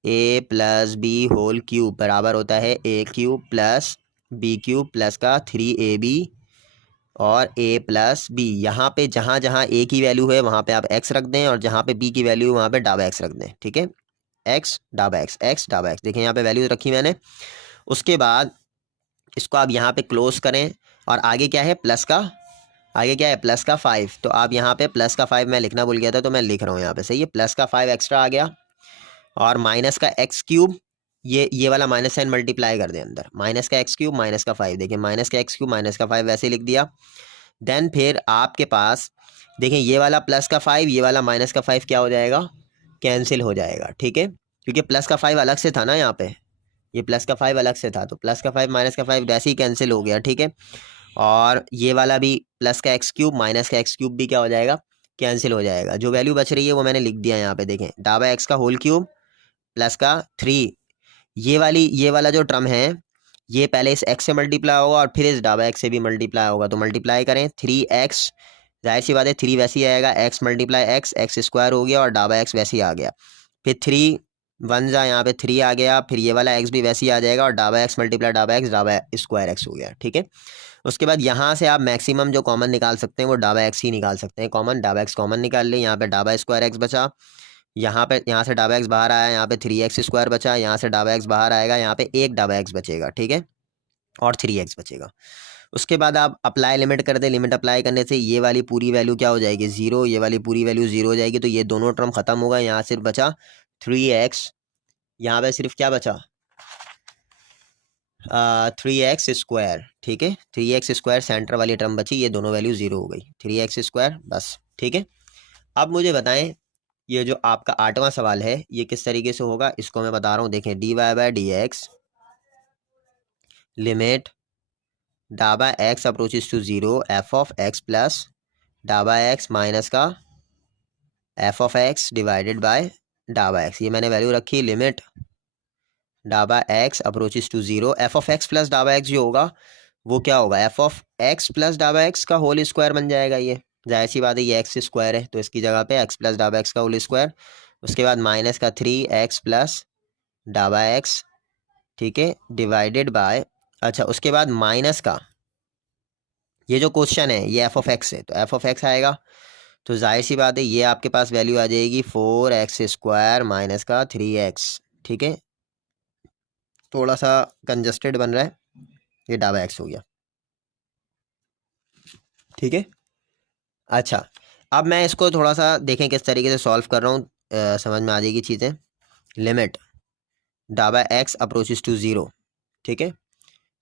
A plus b whole cube बराबर होता है a cube plus b cube plus का 3ab और ए प्लस बी। यहाँ पे जहाँ जहाँ ए की वैल्यू है वहाँ पे आप एक्स रख दें, और जहाँ पे बी की वैल्यू है वहाँ पे डाबा एक्स रख दें, ठीक है। एक्स डाबा एक्स, देखिए यहाँ पे वैल्यू रखी मैंने। उसके बाद इसको आप यहाँ पे क्लोज करें, और आगे क्या है, प्लस का, आगे क्या है, प्लस का 5। तो आप यहाँ पे प्लस का 5 मैं लिखना भूल गया था, तो मैं लिख रहा हूँ यहाँ पे, सही है, प्लस का 5 एक्स्ट्रा आ गया, और माइनस का एक्स क्यूब, ये वाला माइनस साइन मल्टीप्लाई कर दें अंदर, माइनस का एक्स क्यूब माइनस का 5, देखिए माइनस का एक्स क्यूब माइनस का 5 वैसे लिख दिया। देन फिर आपके पास देखें, ये वाला प्लस का 5, ये वाला माइनस का 5 क्या हो जाएगा, कैंसिल हो जाएगा, ठीक है, क्योंकि प्लस का 5 अलग से था ना, यहाँ पे ये प्लस का 5 अलग से था, तो प्लस का 5 माइनस का 5 वैसे ही कैंसिल हो गया, ठीक है। और ये वाला भी प्लस का एक्स क्यूब माइनस का एक्स क्यूब भी क्या हो जाएगा, कैंसिल हो जाएगा। जो वैल्यू बच रही है वो मैंने लिख दिया यहाँ पे, देखें, डाबा एक्स का होल क्यूब प्लस का 3, ये वाला जो टर्म है, ये पहले इस x से मल्टीप्लाई होगा और फिर इस डाबा x से भी मल्टीप्लाई होगा, तो मल्टीप्लाई करें 3x, जाहिर सी बात है 3 वैसे ही आएगा, x मल्टीप्लाई एक्स स्क्वायर हो गया, और डाबा x वैसे ही आ गया, फिर 3 वन जा, यहाँ पे 3 आ गया, फिर ये वाला x भी वैसे ही आ जाएगा, और डाबा x मल्टीप्लाई डाबा स्क्वायर x हो गया, ठीक है। उसके बाद यहाँ से आप मैक्सिमम जो कॉमन निकाल सकते हैं वो डाबा x ही निकाल सकते हैं, कॉमन डाबा x कॉमन निकाल ले, यहाँ पे डाबा स्क्वायर x बचा, यहाँ से डाबा एक्स बाहर आया, यहाँ पे 3x स्क्वायर बचा, यहाँ से डाबा एक्स बाहर आएगा, यहाँ पे एक डाबा एक्स बचेगा, ठीक है, और 3x बचेगा। उसके बाद आप अप्लाई लिमिट कर दे, लिमिट अप्लाई करने से ये वाली पूरी वैल्यू क्या हो जाएगी, 0, ये वाली पूरी वैल्यू 0 हो जाएगी, तो ये दोनों टर्म खत्म होगा, यहाँ सिर्फ बचा 3x, यहाँ पे सिर्फ क्या बचा, 3x स्क्वायर, ठीक है, 3x स्क्वायर सेंटर वाली टर्म बची, ये दोनों वैल्यू 0 हो गई, 3x स्क्वायर बस, ठीक है। अब मुझे बताएं, ये जो आपका 8वां सवाल है ये किस तरीके से होगा, इसको मैं बता रहा हूँ, देखें, dy/dx लिमिट डाबा x approaches to 0 f of x plus डाबा x माइनस का f of x divided by डाबा x, ये मैंने वैल्यू रखी, लिमिट डाबा x approaches to 0 f of x plus डाबा x जो होगा वो क्या होगा, एफ ऑफ एक्स प्लस डाबा x का होल स्क्वायर बन जाएगा, ये जाहिर सी बात है, ये एक्स स्क्वायर है तो इसकी जगह पे एक्स प्लस डाबा एक्स का होल स्क्वायर। उसके बाद माइनस का 3x प्लस डाबा एक्स, ठीक है, डिवाइडेड बाय, अच्छा उसके बाद माइनस का, ये जो क्वेश्चन है ये एफ ऑफ एक्स है, तो एफ ऑफ एक्स आएगा, तो जाहिर सी बात है ये आपके पास वैल्यू आ जाएगी 4x स्क्वायर माइनस का 3x, ठीक है, थोड़ा सा कंजस्टेड बन रहा है, ये डाबा एक्स हो गया। ठीक है। अच्छा, अब मैं इसको थोड़ा सा देखें किस तरीके से सॉल्व कर रहा हूँ, समझ में आ जाएगी चीज़ें। लिमिट डाबा एक्स अप्रोचेस टू ज़ीरो, ठीक है,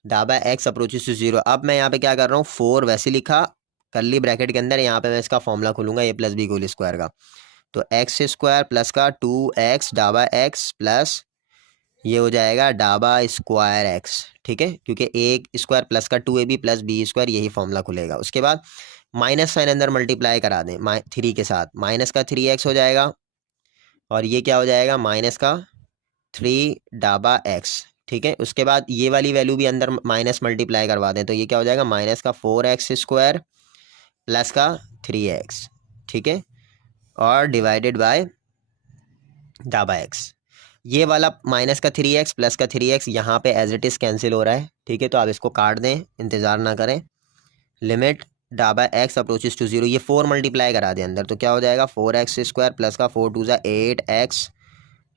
डाबा एक्स अप्रोचेस टू ज़ीरो। अब मैं यहाँ पे क्या कर रहा हूँ, 4 वैसे लिखा कर्ली ब्रैकेट के अंदर, यहाँ पे मैं इसका फॉर्मूला खोलूँगा ए प्लस बी होल स्क्वायर का। तो एक्स स्क्वायर प्लस का 2x डाबा एक्स प्लस ये हो जाएगा डाबा स्क्वायर एक्स, ठीक है, क्योंकि एक स्क्वायर प्लस का 2ab प्लस बी स्क्वायर, यही फॉर्मूला खुलेगा। उसके बाद माइनस साइन अंदर मल्टीप्लाई करा दें 3 के साथ, माइनस का 3x हो जाएगा और ये क्या हो जाएगा, माइनस का 3 डाबा एक्स, ठीक है। उसके बाद ये वाली वैल्यू भी अंदर माइनस मल्टीप्लाई करवा दें, तो ये क्या हो जाएगा, माइनस का 4x स्क्वायर प्लस का 3x, ठीक है, और डिवाइडेड बाय डाबा एक्स। ये वाला माइनस का 3x प्लस का 3x यहाँ पे एज इट इज़ कैंसिल हो रहा है, ठीक है, तो आप इसको काट दें, इंतज़ार ना करें। लिमिट डाबा एक्स अप्रोचेस टू ज़ीरो, ये 4 मल्टीप्लाई करा दें अंदर, तो क्या हो जाएगा, 4x स्क्वायर प्लस का 4 2 8x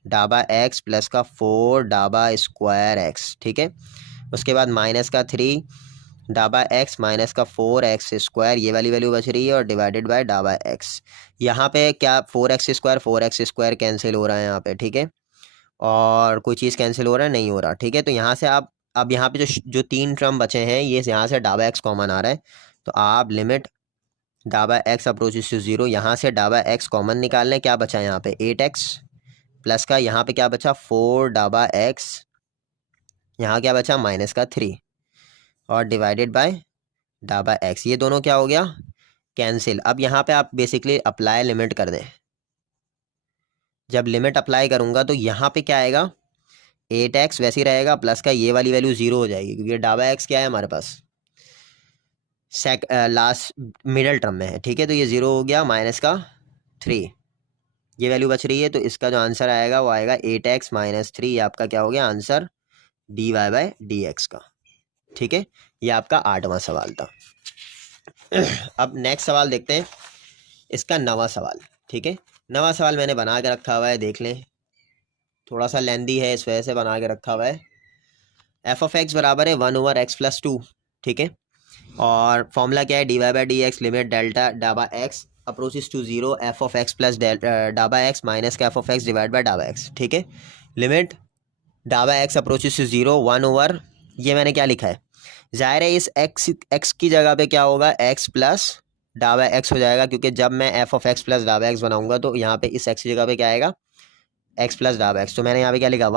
डाबा एक्स प्लस का 4 डाबा स्क्वायर एक्स, ठीक है। उसके बाद माइनस का 3 डाबा एक्स माइनस का 4x स्क्वायर, ये वाली वैल्यू बच रही है, और डिवाइडेड बाय डाबा एक्स। यहाँ पे क्या 4x स्क्वायर कैंसिल हो रहा है यहाँ पे, ठीक है, और कोई चीज़ कैंसिल हो रहा है, नहीं हो रहा, ठीक है। तो यहाँ से आप अब यहाँ पे जो 3 टर्म बचे हैं, ये यहाँ से डाबा एक्स कॉमन आ रहा है, तो आप लिमिट डाबा एक्स अप्रोचेस टू ज़ीरो, यहाँ से डाबा एक्स कॉमन निकाल लें, क्या बचा यहाँ पे 8x प्लस का यहाँ पे क्या बचा 4 डाबा एक्स, यहाँ क्या बचा माइनस का 3, और डिवाइडेड बाय डाबा एक्स, ये दोनों क्या हो गया, कैंसिल। अब यहाँ पे आप बेसिकली अप्लाई लिमिट कर दें, जब लिमिट अप्लाई करूँगा तो यहाँ पे क्या आएगा, 8x वैसे ही रहेगा, प्लस का ये वाली वैल्यू 0 हो जाएगी, क्योंकि डाबा एक्स क्या है हमारे पास लास्ट मिडल टर्म में है, ठीक है, तो ये 0 हो गया, माइनस का 3, ये वैल्यू बच रही है, तो इसका जो आंसर आएगा वो आएगा 8x माइनस 3, ये आपका क्या हो गया आंसर dy/dx का, ठीक है। ये आपका 8वां सवाल था। अब नेक्स्ट सवाल देखते हैं, इसका 9वां सवाल, ठीक है। 9वां सवाल मैंने बना के रखा हुआ है, देख लें, थोड़ा सा लेंदी है, इस वजह से बना के रखा हुआ है। एफ ऑफ एक्स बराबर है 1/x+2, ठीक है, और फॉर्मूला क्या है, dy/dx लिमिट डेल्टा डाबा x approaches to zero f of x plus डाबा एक्स माइनस का f of x divide by डाबा एक्स, ठीक है। लिमिट डाबा एक्स अप्रोचेस टू ज़ीरो 1/, ये मैंने क्या लिखा है, ज़ाहिर है इस एक्स की जगह पे क्या होगा, एक्स प्लस डाबा एक्स हो जाएगा, क्योंकि जब मैं एफ ऑफ एक्स प्लस डाबा एक्स बनाऊंगा तो यहाँ पे इस एक्स की जगह पे क्या आएगा, एक्स प्लस डाबा एक्स। तो मैंने यहाँ पे क्या लिखा,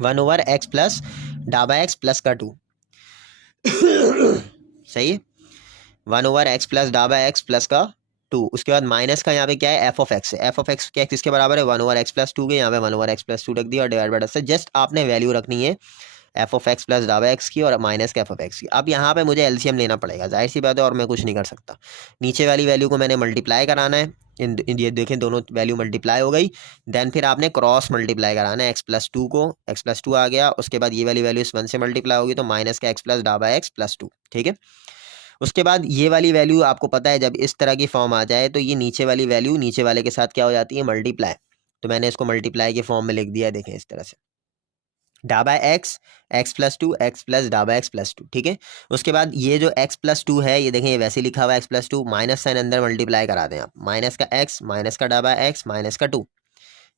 1/x प्लस डाबा एक्स प्लस का 2, सही है, 1/x प्लस डाबा एक्स प्लस का 2। उसके बाद माइनस का यहाँ पे क्या है, एफ ऑफ एक्स है, एफ ऑफ एक्स क्या किसके बराबर है, 1/x+2 के, यहाँ पे 1/x+2 रख दिया और डिवाइड बाय से जस्ट आपने वैल्यू रखनी है एफ ऑफ एक्स प्लस डाबा एक्स की और माइनस का एफ ऑफ एक्स की। अब यहाँ पे मुझे एलसीएम लेना पड़ेगा, जाहिर सी बात है, और मैं कुछ नहीं कर सकता। नीचे वाली वैल्यू को मैंने मल्टीप्लाई कराना है, ये देखें दोनों वैल्यू मल्टीप्लाई हो गई, देन फिर आपने क्रॉस मल्टीप्लाई कराना है, x+2 को, x+2 आ गया, उसके बाद ये वाली वैल्यू इस 1 से मल्टीप्लाई होगी, तो माइनस का एक्स प्लस डाबा एक्स प्लस 2, ठीक है। उसके बाद ये वाली वैल्यू आपको पता है, जब इस तरह की फॉर्म आ जाए तो ये नीचे वाली वैल्यू नीचे वाले के साथ क्या हो जाती है, मल्टीप्लाई। तो मैंने इसको मल्टीप्लाई के फॉर्म में लिख दिया है, देखें इस तरह से, डाबा एक्स x+2 एक्स प्लस डाबा एक्स प्लस 2, ठीक है। उसके बाद ये जो x+2 है, ये देखें ये वैसे लिखा हुआ है x+2, माइनस साइन अंदर मल्टीप्लाई करा दें आप, माइनस का x माइनस का डाबा x माइनस का 2,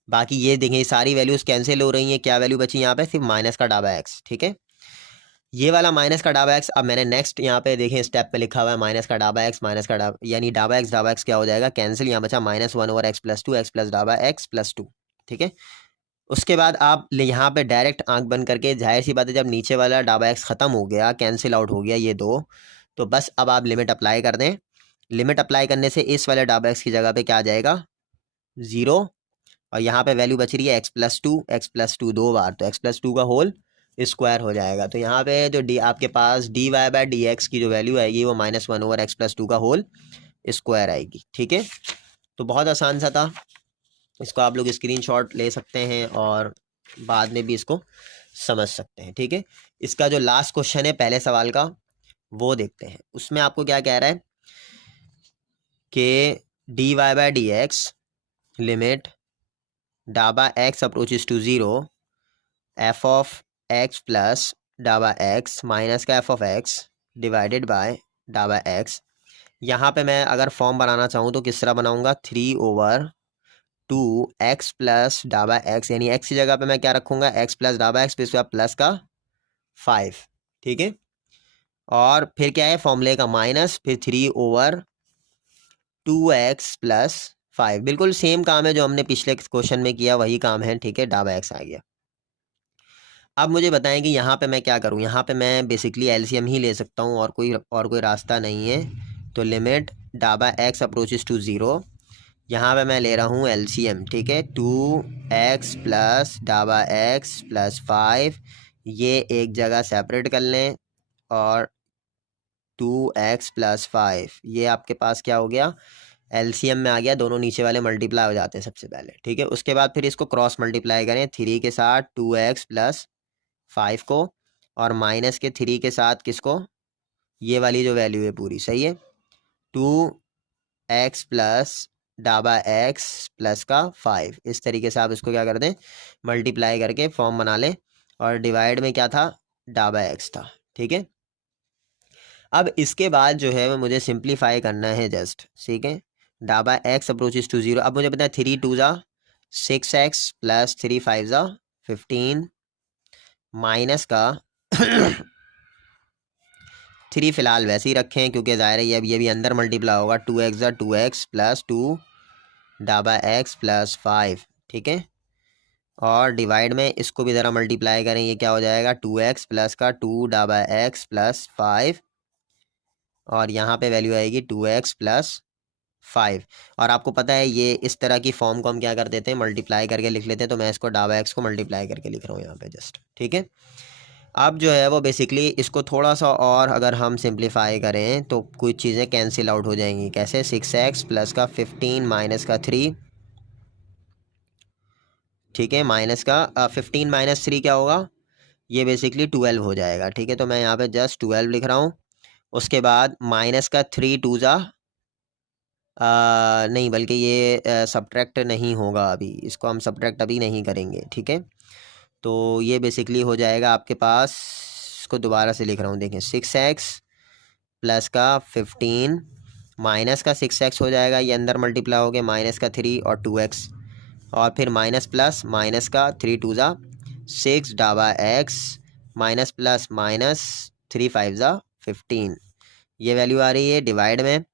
बाकी ये देखें ये सारी वैल्यूज कैंसिल हो रही हैं, क्या वैल्यू बची यहाँ पे, सिर्फ माइनस का डाबा x, ठीक है। ये वाला माइनस का डाबा एक्स, अब मैंने नेक्स्ट यहाँ पे देखें स्टेप पे लिखा हुआ है माइनस का डाबा एक्स माइनस का डाबा, यानी डाबा एक्स क्या हो जाएगा, कैंसिल, यहाँ बचा -1/x+2 एक्स प्लस डाबा एक्स प्लस 2, ठीक है। उसके बाद आप यहाँ पे डायरेक्ट आंख बंद करके, जाहिर सी बात है जब नीचे वाला डाबा एक्स ख़त्म हो गया, कैंसिल आउट हो गया ये दो, तो बस अब आप लिमिट अप्लाई कर दें। लिमिट अप्लाई करने से इस वाले डाबा एक्स की जगह पे क्या आ जाएगा, 0, और यहाँ पे वैल्यू बच रही है x+2 2 बार, तो x+2 का होल स्क्वायर हो जाएगा। तो यहाँ पे जो डी आपके पास dy/dx की जो वैल्यू आएगी वो -1/x+2 का होल स्क्वायर आएगी, ठीक है। तो बहुत आसान सा था, इसको आप लोग स्क्रीनशॉट ले सकते हैं और बाद में भी इसको समझ सकते हैं, ठीक है। इसका जो लास्ट क्वेश्चन है पहले सवाल का वो देखते हैं, उसमें आपको क्या कह रहा है कि dy/dx लिमिट डाबा x approaches to 0 f of x plus डाबा एक्स माइनस का f of x divided by डाबा एक्स। यहाँ पे मैं अगर फॉर्म बनाना चाहूँ तो किस तरह बनाऊँगा, 3/2 एक्स प्लस डाबा एक्स, यानी एक्स की जगह पे मैं क्या रखूँगा, एक्स प्लस डाबा एक्स, फिर उसके बाद प्लस का 5, ठीक है। और फिर क्या है फॉर्मूले का माइनस, फिर 3/2x+5, बिल्कुल सेम काम है जो हमने पिछले क्वेश्चन में किया, वही काम है, ठीक है। डाबा एक्स आ गया। अब मुझे बताएं कि यहाँ पे मैं क्या करूँ, यहाँ पे मैं बेसिकली एलसीएम ही ले सकता हूँ, और कोई रास्ता नहीं है। तो लिमिट डाबा एक्स अप्रोचेस टू 0, यहाँ पे मैं ले रहा हूँ एलसीएम, ठीक है। 2x प्लस डाबा एक्स प्लस 5, ये एक जगह सेपरेट कर लें, और 2x+5 ये आपके पास क्या हो गया, एलसीएम में आ गया, दोनों नीचे वाले मल्टीप्लाई हो जाते हैं सबसे पहले, ठीक है। उसके बाद फिर इसको क्रॉस मल्टीप्लाई करें 3 के साथ 2x+5 को, और माइनस के 3 के साथ किसको, ये वाली जो वैल्यू है पूरी, सही है। 2x प्लस डाबा एक्स प्लस का 5, इस तरीके से आप इसको क्या कर दें, मल्टीप्लाई करके फॉर्म बना लें, और डिवाइड में क्या था, डाबा एक्स था, ठीक है। अब इसके बाद जो है वो मुझे सिंप्लीफाई करना है जस्ट, ठीक है। डाबा एक्स अप्रोचेस टू 0, अब मुझे पता है 3×2 = 6x प्लस 3×5 = 15, माइनस का 3 फिलहाल वैसे ही रखें क्योंकि ज़ाहिर है अब ये भी अंदर मल्टीप्लाई होगा, 2x प्लस 2 डाबा एक्स प्लस 5, ठीक है। और डिवाइड में इसको भी ज़रा मल्टीप्लाई करें, ये क्या हो जाएगा, 2x प्लस का 2 डाबा एक्स प्लस 5, और यहाँ पे वैल्यू आएगी 2x+5। और आपको पता है ये इस तरह की फॉर्म को हम क्या कर देते हैं, मल्टीप्लाई करके लिख लेते हैं, तो मैं इसको डाबा एक्स को मल्टीप्लाई करके लिख रहा हूँ यहाँ पे जस्ट, ठीक है। अब जो है वो बेसिकली इसको थोड़ा सा और अगर हम सिंप्लीफाई करें तो कुछ चीज़ें कैंसिल आउट हो जाएंगी, कैसे, 6x प्लस का 15 माइनस का 3, ठीक है, माइनस का 15 माइनस 3 क्या होगा, ये बेसिकली 12 हो जाएगा, ठीक है। तो मैं यहाँ पे जस्ट 12 लिख रहा हूँ। उसके बाद माइनस का 3 2 नहीं, बल्कि ये सब्ट्रैक्ट नहीं होगा, अभी इसको हम सब्ट्रैक्ट अभी नहीं करेंगे, ठीक है। तो ये बेसिकली हो जाएगा आपके पास, इसको दोबारा से लिख रहा हूँ, देखें, 6x प्लस का 15 माइनस का 6x हो जाएगा, ये अंदर मल्टीप्लाई हो गया, माइनस का 3 और 2x, और फिर माइनस प्लस माइनस का 3×2 = 6 डाबा एक्स, माइनस प्लस माइनस 3×5 = 15, ये वैल्यू आ रही है डिवाइड में।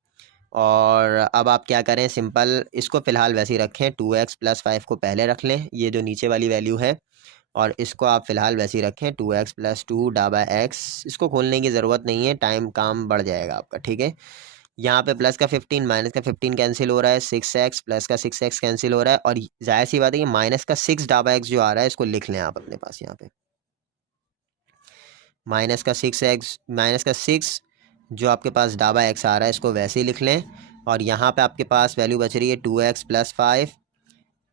और अब आप क्या करें, सिंपल इसको फ़िलहाल वैसे ही रखें, 2x+5 को पहले रख लें, ये जो नीचे वाली वैल्यू है, और इसको आप फ़िलहाल वैसे ही रखें, 2x+2 डाबा एक्स, इसको खोलने की ज़रूरत नहीं है, काम बढ़ जाएगा आपका, ठीक है। यहाँ पे प्लस का 15 माइनस का 15 कैंसिल हो रहा है, 6x प्लस का 6x कैंसिल हो रहा है, और जाहिर सी बात है कि माइनस का 6 डाबा एक्स जो आ रहा है इसको लिख लें आप अपने पास, यहाँ पे माइनस का 6 जो आपके पास डाबा एक्स आ रहा है इसको वैसे ही लिख लें, और यहाँ पे आपके पास वैल्यू बच रही है 2x+5,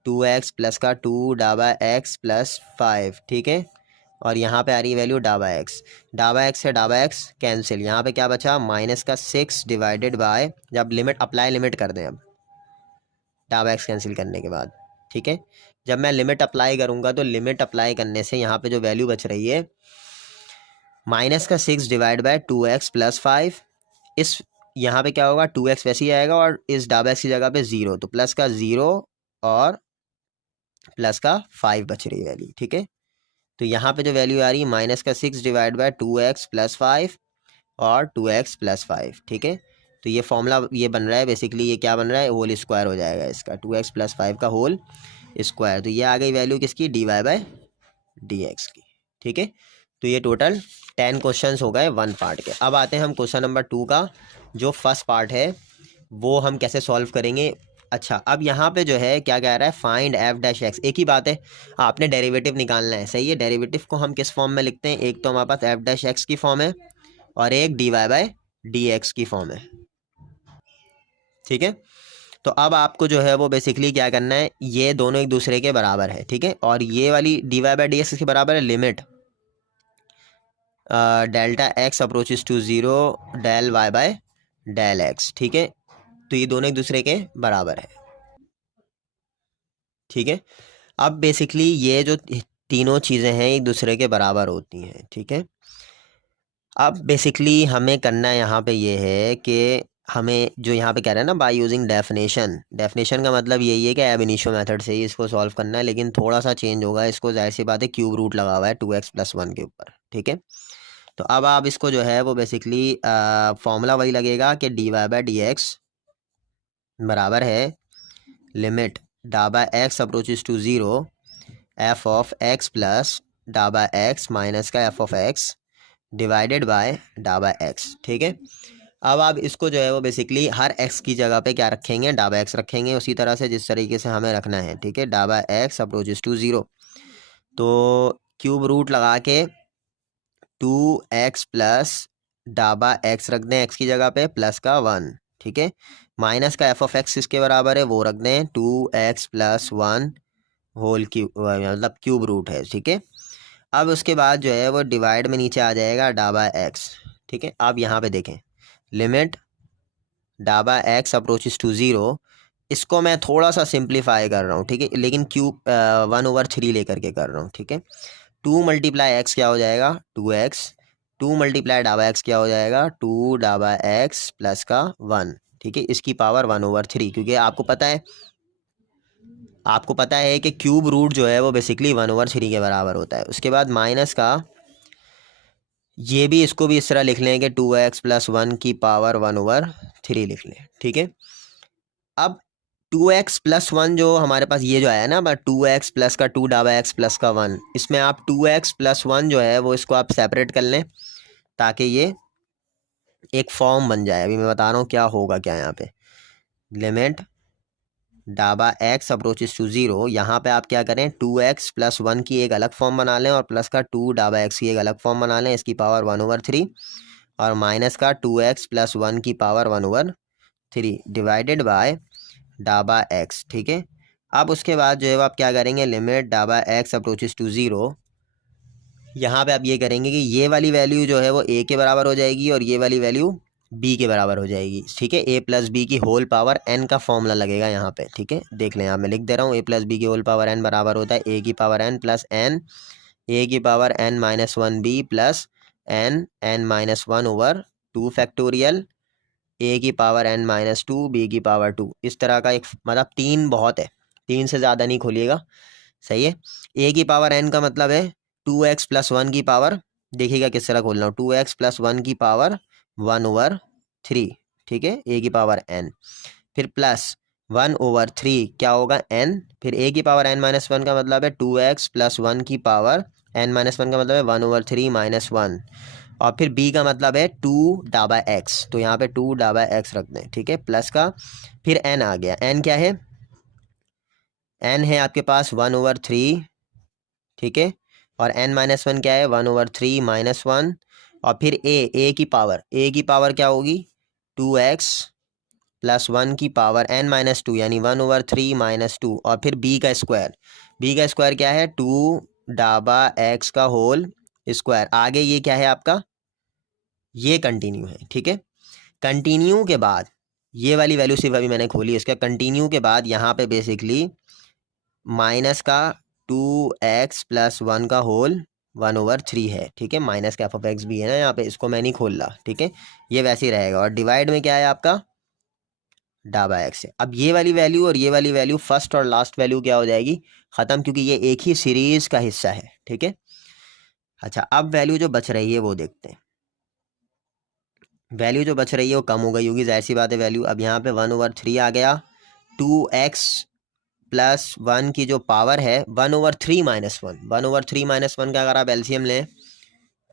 2x प्लस का 2 डाबा एक्स प्लस 5, ठीक है। और यहाँ पे आ रही है वैल्यू डाबा एक्स से डाबा एक्स कैंसिल, यहाँ पे क्या बचा, माइनस का 6 डिवाइडेड बाय, जब लिमिट कर दें अब डाबा एक्स कैंसिल करने के बाद, ठीक है। जब मैं लिमिट अप्लाई करूँगा तो लिमिट अप्लाई करने से यहाँ पे जो वैल्यू बच रही है, माइनस का 6 डिवाइड बाय 2x+5, इस यहाँ पे क्या होगा, 2x वैसे ही आएगा, और इस डाबा एक्स की जगह पे 0, तो प्लस का 0 और प्लस का 5 बच रही है वैल्यू, ठीक है। तो यहाँ पे जो वैल्यू आ रही है, माइनस का 6 डिवाइड बाय 2x+5 और 2x+5, ठीक है। तो ये फॉर्मूला ये बन रहा है, बेसिकली ये क्या बन रहा है, होल स्क्वायर हो जाएगा इसका, 2x+5 का होल स्क्वायर। तो ये आ गई वैल्यू किसकी, dy/dx की, ठीक है। तो ये टोटल 10 क्वेश्चंस हो गए 1 पार्ट के। अब आते हैं हम क्वेश्चन नंबर 2 का, जो फर्स्ट पार्ट है वो हम कैसे सॉल्व करेंगे। अच्छा, अब यहाँ पे जो है क्या कह रहा है, फाइंड f'(x), एक ही बात है, आपने डेरिवेटिव निकालना है, सही है। डेरिवेटिव को हम किस फॉर्म में लिखते हैं, एक तो हमारे पास f'(x) की फॉर्म है, और एक dy/dx की फॉर्म है, ठीक है। तो अब आपको जो है वो बेसिकली क्या करना है, ये दोनों एक दूसरे के बराबर है, ठीक है। और ये वाली dy/dx के बराबर है limit delta x approaches to 0 del y/del x, ठीक है। तो ये दोनों एक दूसरे के बराबर है, ठीक है। अब बेसिकली ये जो तीनों चीज़ें हैं एक दूसरे के बराबर होती हैं, ठीक है। अब बेसिकली हमें करना यहाँ पे ये है कि हमें जो यहाँ पे कह रहा है ना, बाय यूजिंग डेफिनेशन, डेफिनेशन का मतलब यही है कि एब इनिशियो मेथड से ही इसको सॉल्व करना है, लेकिन थोड़ा सा चेंज होगा इसको, जाहिर सी बात है क्यूब रूट लगा हुआ है 2x+1 के ऊपर, ठीक है। तो अब आप इसको जो है वो बेसिकली फॉर्मूला वही लगेगा कि dy/dx बराबर है लिमिट डाबा x approaches to 0 f(x) plus डाबा(x) माइनस का f(x) डिवाइडेड बाय डाबा(x), ठीक है। अब आप इसको जो है वो बेसिकली हर x की जगह पे क्या रखेंगे, डाबा(x) रखेंगे, उसी तरह से जिस तरीके से हमें रखना है, ठीक है। डाबा(x) अप्रोचेस टू 0, तो क्यूब रूट लगा के 2x प्लस डाबा(x) रख दें x की जगह पे, प्लस का 1, ठीक है। माइनस का f(x) इसके बराबर है, वो रख दें 2x+1 होल क्यूब, मतलब क्यूब रूट है, ठीक है। अब उसके बाद जो है वो डिवाइड में नीचे आ जाएगा डाबा(x), ठीक है। अब यहाँ पे देखें लिमिट डाबा(x) अप्रोचेस टू 0, इसको मैं थोड़ा सा सिंप्लीफाई कर रहा हूँ, ठीक है, लेकिन क्यूब 1/3 लेकर के कर रहा हूँ, ठीक है। 2 × x क्या हो जाएगा 2x, 2 × डाबा(x) क्या हो जाएगा 2 डाबा(x) प्लस का 1, ठीक है, इसकी पावर 1/3, क्योंकि आपको पता है कि क्यूब रूट जो है वो बेसिकली 1/3 के बराबर होता है। उसके बाद माइनस का, ये भी इसको भी इस तरह लिख लें कि 2x+1 की पावर 1/3 लिख लें, ठीक है। अब 2x+1 जो हमारे पास ये जो आया ना, 2x प्लस का 2 डाबा(x) प्लस का 1, इसमें आप 2x+1 जो है वो इसको आप सेपरेट कर लें ताकि ये एक फॉर्म बन जाए। अभी मैं बता रहा हूँ क्या होगा, क्या यहाँ पे लिमिट डाबा(x) अप्रोचेस टू 0, यहाँ पे आप क्या करें 2x+1 की एक अलग फॉर्म बना लें और प्लस का 2 डाबा(x) की एक अलग फॉर्म बना लें, इसकी पावर 1/3, और माइनस का 2x+1 की पावर 1/3 डिवाइडेड बाय डाबा(x), ठीक है। अब उसके बाद जो है वो आप क्या करेंगे, लिमिट डाबा(x) अप्रोचेस टू 0, यहाँ पे आप ये करेंगे कि ये वाली वैल्यू जो है वो a के बराबर हो जाएगी और ये वाली वैल्यू b के बराबर हो जाएगी, ठीक है। a+b की होल पावर n का फॉर्मूला लगेगा यहाँ पे, ठीक है। देख लें, यहाँ मैं लिख दे रहा हूँ, a+b की होल पावर n बराबर होता है a की power n plus n, a की power n-1b plus n(n-1/2 factorial a की पावर n-2 b की पावर 2, इस तरह का एक, मतलब 3 बहुत है, 3 से ज़्यादा नहीं खोलिएगा, सही है। a की पावर n का मतलब है 2x+1 की पावर, देखिएगा किस तरह खोलना हो, 2x+1 की पावर 1/3, ठीक है, a की पावर n, फिर प्लस 1/3 क्या होगा n, फिर a की पावर n-1 का मतलब है 2x+1 की पावर n-1 का मतलब है 1/3 माइनस 1, और फिर b का मतलब है 2 डाबा(x), तो यहाँ पे 2 डाबा(x) रख दें, ठीक है, प्लस का, फिर n आ गया, n क्या है, n है आपके पास 1/3, ठीक है, और n-1 क्या है 1/3 माइनस 1, और फिर a की पावर क्या होगी 2x+1 की पावर n-2 यानी 1/3 माइनस 2, और फिर b का स्क्वायर क्या है 2 डाबा(x) का होल स्क्वायर, आगे ये क्या है आपका, ये कंटिन्यू है, ठीक है। कंटिन्यू के बाद ये वाली वैल्यू सिर्फ अभी मैंने खोली, इसका कंटिन्यू के बाद यहाँ पे बेसिकली माइनस का 2x+1 का होल 1/3 है, ठीक है, माइनस का f(x) भी है ना यहाँ पे, इसको मैं नहीं खोल रहा, ठीक है, ये वैसे ही रहेगा, और डिवाइड में क्या है आपका डाबा(x) है। अब ये वाली वैल्यू और ये वाली वैल्यू, फर्स्ट और लास्ट वैल्यू क्या हो जाएगी, ख़त्म, क्योंकि ये एक ही सीरीज का हिस्सा है, ठीक है। अच्छा, अब वैल्यू जो बच रही है वो देखते हैं, वैल्यू जो बच रही है वो कम हो गई होगी, जाहिर सी बात है वैल्यू, अब यहाँ पे 1/3 आ गया, 2x+1 की जो पावर है 1/3 माइनस 1, 1/3 माइनस 1 का अगर आप एलसीएम लें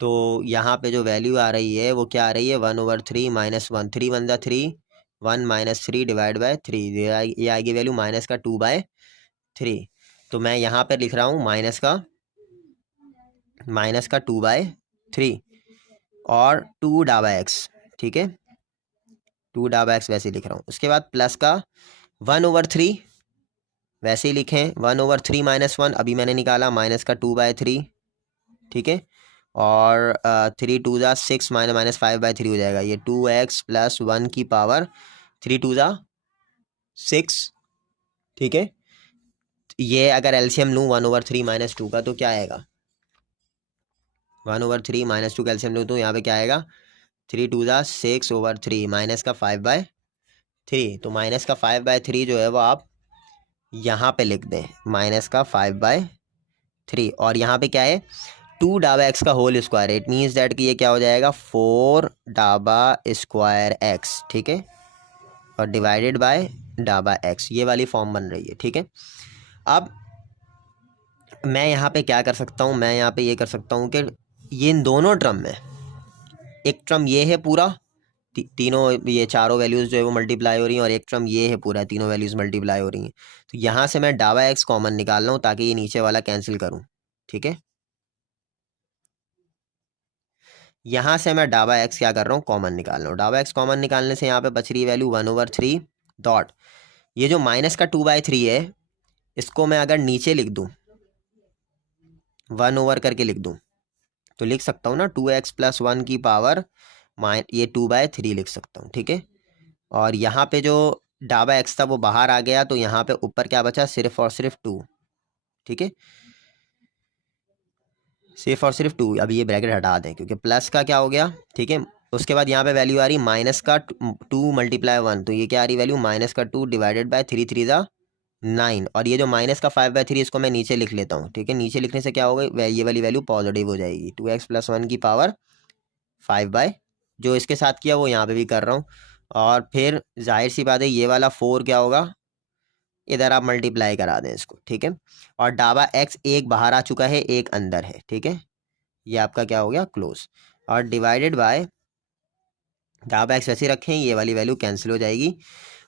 तो यहाँ पे जो वैल्यू आ रही है वो क्या आ रही है 1/3 माइनस 1, 3 × 1 = 3, 1 - 3 डिवाइड बाय 3, ये आएगी वैल्यू माइनस का 2/3, तो मैं यहाँ पर लिख रहा हूँ माइनस का 2/3 और 2 डाबा(x), ठीक है, 2 डाबा(x) वैसे लिख रहा हूँ। उसके बाद प्लस का 1/3 वैसे ही लिखें, 1/3 माइनस 1 अभी मैंने निकाला, माइनस का 2/3, ठीक है, और 3 × 2 = 6 माइनस 5/3 हो जाएगा, ये 2x+1 की पावर 3 × 2 = 6, ठीक है। ये अगर एलसीएम लूँ 1/3 माइनस 2 का तो क्या आएगा 1/3 -2 कैल्शियम लूँ तो यहाँ पे क्या आएगा, 3×2 = 6/3 माइनस का 5/3। तो माइनस का 5/3 जो है वो आप यहाँ पे लिख दें, माइनस का 5/3। और यहाँ पे क्या है, 2 डाबा एक्स का whole square. It means that कि ये क्या हो जाएगा, 4 डाबा स्क्वायर एक्स, ठीक है, और डिवाइडेड बाय डाबा एक्स, ये वाली फॉर्म बन रही है, ठीक है। अब मैं यहाँ पे क्या कर सकता हूँ, मैं यहाँ पे ये कर सकता हूँ कि ये इन दोनों टर्म में, एक टर्म ये है पूरा, तीनों ये चारों वैल्यूज़ जो है वो मल्टीप्लाई हो रही हैं, और एक टर्म ये है पूरा, तीनों वैल्यूज़ मल्टीप्लाई हो रही हैं। तो यहाँ से मैं डाबा एक्स कॉमन निकाल रहा हूँ ताकि ये नीचे वाला कैंसिल करूँ, ठीक है। यहाँ से मैं डाबा एक्स क्या कर रहा हूँ, कॉमन निकाल रहा हूँ। डाबा एक्स कॉमन निकालने से यहाँ पे बच रही वैल्यू 1/3 डॉट, ये जो माइनस का 2/3 है इसको मैं अगर नीचे लिख दूँ, 1 ओवर करके लिख दूँ, तो लिख सकता हूँ ना 2x + 1 की पावर ये 2/3 लिख सकता हूँ, ठीक है। और यहाँ पे जो डाबा एक्स था वो बाहर आ गया, तो यहाँ पे ऊपर क्या बचा, सिर्फ और सिर्फ 2, ठीक है, सिर्फ और सिर्फ 2। अब ये ब्रैकेट हटा दें क्योंकि प्लस का क्या हो गया, ठीक है। उसके बाद यहाँ पे वैल्यू आ रही माइनस का 2 × 1, तो ये क्या आ रही वैल्यू, माइनस का 2 डिवाइडेड बाय 3 3 ज़ा 9। और ये जो माइनस का 5/3 इसको मैं नीचे लिख लेता हूँ, ठीक है। नीचे लिखने से क्या होगा, ये वाली वैल्यू पॉजिटिव हो जाएगी, 2x + 1 की पावर 5/, जो इसके साथ किया वो यहाँ पे भी कर रहा हूँ। और फिर जाहिर सी बात है ये वाला 4 क्या होगा, इधर आप मल्टीप्लाई करा दें इसको, ठीक है। और डाबा एक्स एक बाहर आ चुका है, एक अंदर है, ठीक है, ये आपका क्या हो गया, क्लोज। और डिवाइडेड बाय डाबा एक्स वैसे रखें, ये वाली वैल्यू कैंसिल हो जाएगी।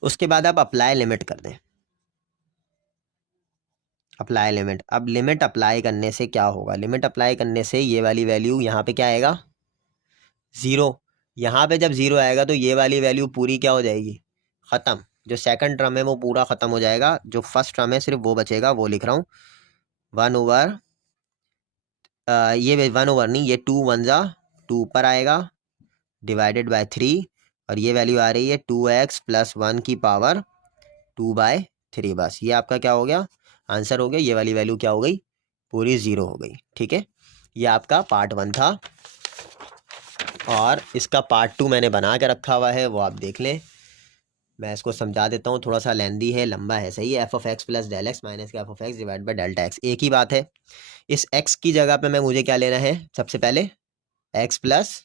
उसके बाद आप अप्लाई लिमिट कर दें, अप्लाई लिमिट। अब लिमिट अप्लाई करने से क्या होगा, लिमिट अप्लाई करने से ये वाली वैल्यू यहाँ पे क्या आएगा, 0। यहाँ पे जब 0 आएगा तो ये वाली वैल्यू पूरी क्या हो जाएगी, ख़त्म। जो सेकंड टर्म है वो पूरा ख़त्म हो जाएगा, जो फर्स्ट टर्म है सिर्फ वो बचेगा, वो लिख रहा हूँ 1 ओवर, ये 1 ओवर नहीं, ये 2 1 ज़ा 2 ऊपर आएगा डिवाइडेड बाय 3, और ये वैल्यू आ रही है 2x + 1 की पावर 2/3। बस ये आपका क्या हो गया, आंसर हो गया। ये वाली वैल्यू क्या हो गई, पूरी 0 हो गई, ठीक है। ये आपका पार्ट 1 था, और इसका पार्ट 2 मैंने बना के रखा हुआ है, वो आप देख लें। मैं इसको समझा देता हूँ, थोड़ा सा लेंदी है, लंबा है, सही है। f(x + del x माइनस का f(x) divide by delta x, एक ही बात है। इस x की जगह पे मैं मुझे क्या लेना है, सबसे पहले x प्लस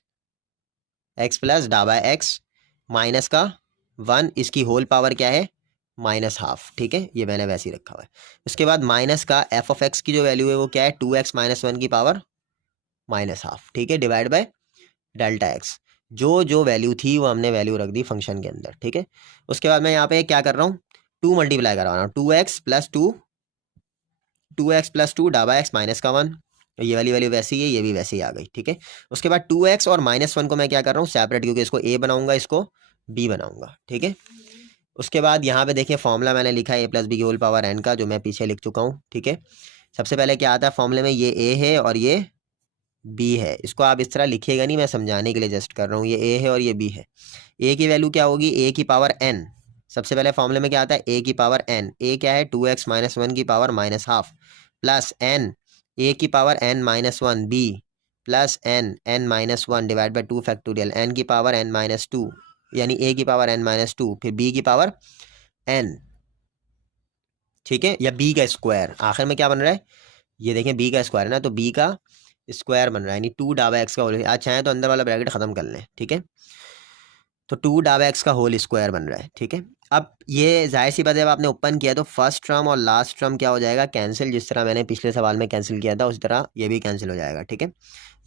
डाबा x माइनस का 1, इसकी होल पावर क्या है, -½ ठीक है, ये मैंने वैसे ही रखा हुआ है। उसके बाद माइनस का f(x) की जो वैल्यू है वो क्या है, 2x - 1 की पावर -½ ठीक है, डिवाइड बाय डेल्टा एक्स। जो वैल्यू थी वो हमने वैल्यू रख दी फंक्शन के अंदर, ठीक है। उसके बाद मैं यहाँ पे क्या कर रहा हूँ, 2 मल्टीप्लाई करा रहा हूँ, 2x + 2 डाबा एक्स माइनस का 1, ये वाली वैल्यू वैसी है, ये भी वैसे ही आ गई, ठीक है। उसके बाद 2x और -1 को मैं क्या कर रहा हूँ, सेपरेट, क्योंकि इसको a बनाऊंगा, इसको b बनाऊंगा, ठीक है। उसके बाद यहाँ पे देखिए फॉर्मूला मैंने लिखा है a + b की होल पावर n का, जो मैं पीछे लिख चुका हूँ, ठीक है। सबसे पहले क्या आता है फॉर्मूले में, ये a है और ये b है। इसको आप इस तरह लिखिएगा नहीं, मैं समझाने के लिए जस्ट कर रहा हूँ, ये a है और ये b है। a की वैल्यू क्या होगी, a की पावर n, सबसे पहले फॉर्मूले में क्या आता है, a की पावर n, a क्या है 2x - 1 की पावर -½ प्लस n, a की power n - 1 b plus n n-1 divide by 2 factorial n की पावर n-2, यानी a की पावर n-2, फिर b की पावर n, ठीक है, या b का स्क्वायर। आखिर में क्या बन रहा है, ये देखें b का स्क्वायर है ना, तो b का स्क्वायर बन रहा है, यानी 2 डाबा एक्स का होल। आज चाहें तो अंदर वाला ब्रैकेट खत्म कर लें, ठीक है। तो 2 डाबा एक्स का होल स्क्वायर बन रहा है, ठीक है। अब ये जाहिर सी बात है, जब आपने ओपन किया तो फर्स्ट टर्म और लास्ट टर्म क्या हो जाएगा, कैंसिल। जिस तरह मैंने पिछले सवाल में कैंसिल किया था उसी तरह ये भी कैंसिल हो जाएगा, ठीक है।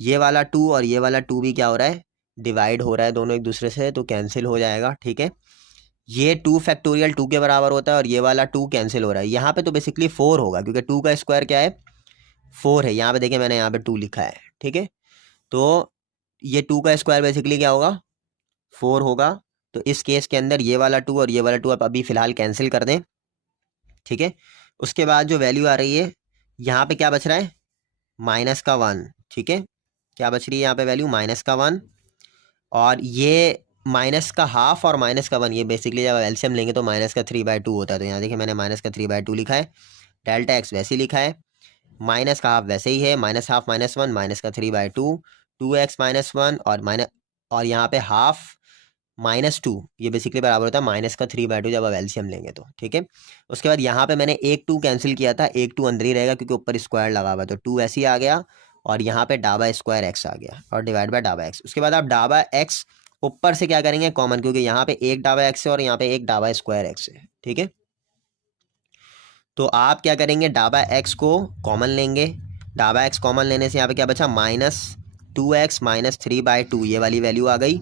ये वाला 2 और ये वाला 2 भी क्या हो रहा है, डिवाइड हो रहा है दोनों एक दूसरे से, तो कैंसिल हो जाएगा, ठीक है। ये 2 फैक्टोरियल 2 के बराबर होता है और ये वाला 2 कैंसिल हो रहा है। यहाँ पे तो बेसिकली 4 होगा, क्योंकि 2 का स्क्वायर क्या है, 4 है। यहाँ पे देखिए मैंने यहाँ पे 2 लिखा है, ठीक है। तो ये 2 का स्क्वायर बेसिकली क्या होगा, 4 होगा। तो इस केस के अंदर ये वाला 2 और ये वाला 2 आप अभी फ़िलहाल कैंसिल कर दें, ठीक है। उसके बाद जो वैल्यू आ रही है यहाँ पे क्या बच रहा है, -1, ठीक है। क्या बच रही है यहाँ पे वैल्यू, -1, और ये -½ और -1, ये बेसिकली जब एलसीएम लेंगे तो -3/2 होता है। तो यहाँ देखिए मैंने -3/2 लिखा है, डेल्टा एक्स वैसे ही लिखा है, माइनस का हाफ वैसे ही है, minus half minus one, minus का 3/2, 2x माइनस वन और यहाँ पे हाफ -2, ये बेसिकली बराबर होता है -3/2 जब आप एलसीएम लेंगे तो, ठीक है। उसके बाद यहाँ पे मैंने एक 2 कैंसिल किया था, एक 2 अंदर ही रहेगा क्योंकि ऊपर स्क्वायर लगा हुआ है, तो 2 ऐसे ही आ गया और यहाँ पे डाबा स्क्वायर एक्स आ गया और डिवाइड बाय डाबा एक्स। उसके बाद आप डाबा एक्स ऊपर से क्या करेंगे, कॉमन, क्योंकि यहाँ पे एक डाबा एक्स है और यहाँ पे एक डाबा स्क्वायर एक्स है, ठीक है। तो आप क्या करेंगे, डाबा एक्स को कॉमन लेंगे। डाबा एक्स कॉमन लेने से यहाँ पे क्या बचा, -2x -3/2, ये वाली वैल्यू आ गई,